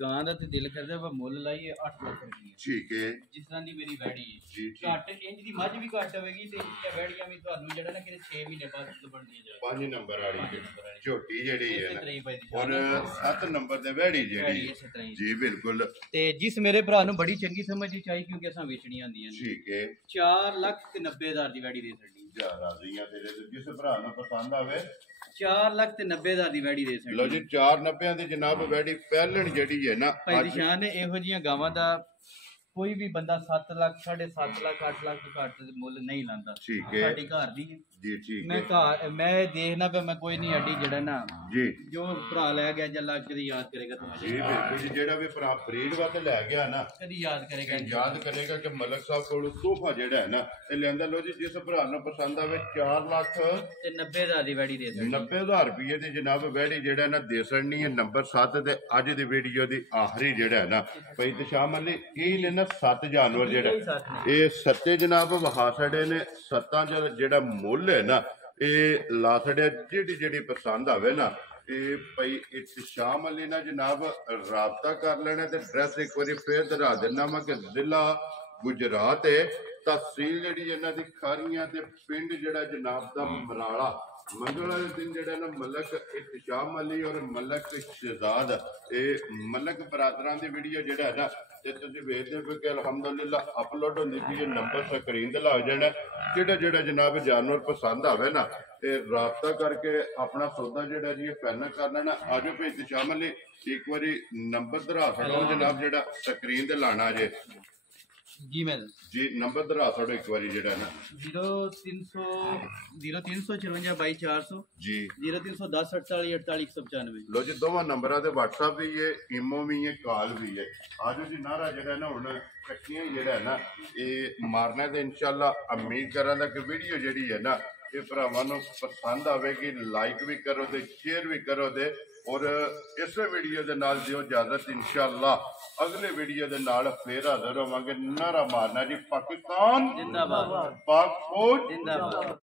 ਗਾਂ ਦਾ ਤੇ ਦਿਲ ਕਰਦਾ ਵਾ ਮੁੱਲ ਲਾਈਏ 8 ਲੱਖ ਰੁਪਏ ਠੀਕ ਹੈ ਜਿਸ ਤਰ੍ਹਾਂ ਦੀ ਮੇਰੀ ਵੈੜੀ ਹੈ ਜੀ ਘੱਟ ਇੰਜ ਦੀ ਮੱਝ ਵੀ ਘੱਟ ਹੋਵੇਗੀ ਤੇ ਇਹ ਵੈੜੀਆਂ ਵੀ ਤੁਹਾਨੂੰ ਜਿਹੜਾ ਨਾ ਕਿ 6 ਮਹੀਨੇ ਬਾਅਦ ਬਣਦੀ ਜਾਏ 5 ਨੰਬਰ ਵਾਲੀ ਝੋਟੀ ਜਿਹੜੀ ਹੈ ਇਸੇ ਤਰ੍ਹਾਂ ਹੀ ਭਾਈ ਦੀ ਔਰ 7 ਨੰਬਰ ਦੇ ਵੈੜੀ ਜਿਹੜੀ ਇਸੇ ਤਰ੍ਹਾਂ ਹੀ ਜੀ ਬਿਲਕੁਲ ਤੇ ਜਿਸ ਮੇਰੇ ਭਰਾ ਨੂੰ ਬੜੀ ਚੰਗੀ ਸਮਝੀ ਚਾਹੀ ਕਿਉਂਕਿ ਅਸਾਂ ਵੇਚਣੀਆਂ ਆਉਂਦੀਆਂ ਨੇ ਠੀਕ ਹੈ 4,90,000 ਦੀ ਵੈੜੀ ਦੇ ਛੱਡੀ ਜਾ ਰਾਜ਼ੀਆਂ ਤੇਰੇ ਤੇ ਜਿਸ ਭਰਾ ਨੂੰ ਪਸੰਦ ਆਵੇ 4,90,000 ਦੀ ਵੈੜੀ ਦੇ ਛੱਡੀ ਲੋ ਜੀ 490 ਦੀ ਜਨਾਬ ਵੈੜੀ ਪਹਿਲਣ ਜਿਹੜੀ ਹੈ ਨਾ ਭਾਈ ਦੀ ਸ਼ਾਨ ਨੇ ਇਹੋ ਜੀਆਂ ਗਾਵਾਂ ਦਾ ਕੋਈ ਵੀ ਬੰਦਾ 7 ਲੱਖ 7.5 ਲੱਖ 8 ਲੱਖ ਤੋਂ ਘੱਟ ਮੁੱਲ ਨਹੀਂ ਲਾਂਦਾ ਠੀਕ ਹੈ ਸਾਡੀ ਘਰ ਦੀ ਹੈ ਜੀ ਠੀਕ ਮੈਂ ਹੈ ਘਰ ਮੈਂ ਦੇਖਣਾ ਪਿਆ ਮੈਂ ਕੋਈ ਨਹੀਂ ਅੱਡੀ ਜਿਹੜਾ ਨਾ ਜੀ ਜੋ ਭਰਾ ਲੈ ਗਿਆ ਜਾਂ ਲੱਗ ਕਦੀ ਯਾਦ ਕਰੇਗਾ ਤੁਹਾਨੂੰ ਜੀ ਬਿਲਕੁਲ ਜੀ ਜਿਹੜਾ ਵੀ ਭਰਾ ਫਰੀਦ ਵਾਸਤੇ ਲੈ ਗਿਆ ਨਾ ਕਦੀ ਯਾਦ ਕਰੇਗਾ ਯਾਦ ਕਰੇਗਾ ਕਿ ਮਲਕ ਸਾਹਿਬ ਕੋਲ ਤੋਹਫਾ ਜਿਹੜਾ ਹੈ ਨਾ ਇਹ ਲੈਂਦਾ ਲੋ ਜੀ ਜਿਸ ਭਰਾ ਨੂੰ ਪਸੰਦ ਆਵੇ 4 ਲੱਖ ਤੇ 90,000 ਦੀ ਵੈੜੀ ਦੇ ਦੇ 90,000 ਰੁਪਏ ਦੀ ਜਨਾਬ ਵੈੜੀ ਜਿਹੜਾ ਨਾ ਦੇ ਸਕਣੀ ਹੈ ਨੰਬਰ 7 ਤੇ ਅੱਜ ਦੀ ਵੀਡੀਓ ਦੀ ਆਖਰੀ ਜਿਹੜਾ ਹੈ ਨਾ ਭਾਈ ਤੇ ਸ਼ਾਮ ਅਲੀ ਇਹ ਨੇ ਨਾ 7 ਜਾਨਵਰ ਜਿਹੜਾ ਇਹ ਸੱਤੇ ਜਨਾਬ ਵਹਾ ਛੜੇ ਨੇ ਸੱਤਾਂ ਜਿਹੜਾ ਮੁੱਲ ਹੈ ਨਾ ਇਹ ਲਾ ਛੜਿਆ ਜਿਹੜੀ ਪਸੰਦ ਆਵੇ ਨਾ ਇਹ ਭਾਈ ਇਤਸ਼ਾਮ ਅਲੀ ਨਾਲ ਜਨਾਬ ਰਾਬਤਾ ਕਰ ਲੈਣਾ ਤੇ ਐਡਰੈਸ ਇੱਕ ਵਾਰੀ ਫੇਰ ਦਰਾ ਦੇਣਾ ਮੈਂ ਕਿ ਜ਼ਿਲ੍ਹਾ ਗੁਜਰਾਤ ਹੈ ਤਹਿਸੀਲ ਜਿਹੜੀ ਇਹਨਾਂ ਦੀ ਖਾਰੀਆਂ ਤੇ ਪਿੰਡ ਜਿਹੜਾ ਜਨਾਬ ਦਾ ਮਰਾਲਾ ਮੰਗਲ ਵਾਲੇ ਦਿਨ ਜਿਹੜਾ ਨਾ ਮਲਕ ਇਤਸ਼ਾਮ ਅਲੀ ਔਰ ਮਲਕ ਸ਼ਹਿਜ਼ਾਦ ਇਹ ਮਲਕ ਬਰਾਦਰਾਂ ਦੀ ਵੀਡੀਓ ਜਿਹੜਾ ਹੈ ਨਾ ਤੇ ਤੁਸੀਂ ਵੇਖਦੇ ਹੋ ਕਿ ਅਲਹਮਦੁਲਿਲਾ ਅਪਲੋਡ ਹੁੰਦੀ ਵੀ ਇਹ ਨੰਬਰ ਸਕਰੀਨ ਤੇ ਲੱਗ ਜਾਣਾ ਜਿਹੜਾ ਜਨਾਬ ਜਾਨਵਰ ਪਸੰਦ ਆਵੇ ਨਾ ਤੇ ਰਾਬਤਾ ਕਰਕੇ ਆਪਣਾ ਸੌਦਾ ਜਿਹੜਾ ਜੀ ਇਹ ਫਾਈਨਲ ਕਰ ਲੈਣਾ ਆਜੋ ਭੇਜ ਇਤਸ਼ਾਮ ਅਲੀ ਇੱਕ ਵਾਰੀ ਨੰਬਰ ਧਰਾ ਸਕੋ ਜਨਾਬ ਜਿਹੜਾ ਸਕਰੀਨ ਤੇ ਲਾਣਾ ਜੇ ਜੀ ਮੈਂ ਜੀ ਨੰਬਰ ਧਰਾ ਸਕੋ ਇੱਕ ਵਾਰੀ ਜਿਹੜਾ ਨਾ 0354 ਜੀ 0310 48 48 195 ਲੋ ਜੀ ਦੋਵਾਂ ਨੰਬਰਾਂ ਤੇ WhatsApp ਵੀ ਹੈ ਈਮੋ ਵੀ ਹੈ ਕਾਲ ਵੀ ਹੈ ਆਜੋ ਜੀ ਨਾਰਾ ਜਿਹੜਾ ਨਾ ਹੁਣ ਇਕੱਠੀਆਂ ਜਿਹੜਾ ਨਾ ਇਹ ਮਾਰਨਾ ਤੇ ਇਨਸ਼ਾਅੱਲਾ ਉਮੀਦ ਕਰਾਂਗਾ ਕਿ ਵੀਡੀਓ ਜਿਹੜੀ ਹੈ ਨਾ ਇਹ ਭਰਾਵਾਂ ਨੂੰ ਪਸੰਦ ਆਵੇਗੀ ਲਾਈਕ ਵੀ ਕਰੋ ਤੇ ਸ਼ੇਅਰ ਵੀ ਕਰੋ ਤੇ ਔਰ ਇਸੇ ਵੀਡੀਓ ਦੇ ਨਾਲ ਦਿਓ ਇਜਾਜ਼ਤ ਇਨਸ਼ਾਅੱਲਾ ਅਗਲੇ ਵੀਡੀਓ ਦੇ ਨਾਲ ਫੇਰ ਹਾਜ਼ਰ ਹੋਵਾਂਗੇ ਨਾਰਾ ਮਾਰਨਾ ਜੀ ਪਾਕਿਸਤਾਨ ਜਿੰਦਾਬਾਦ ਪਾਕ ਫੌਜ ਜਿੰਦਾਬਾਦ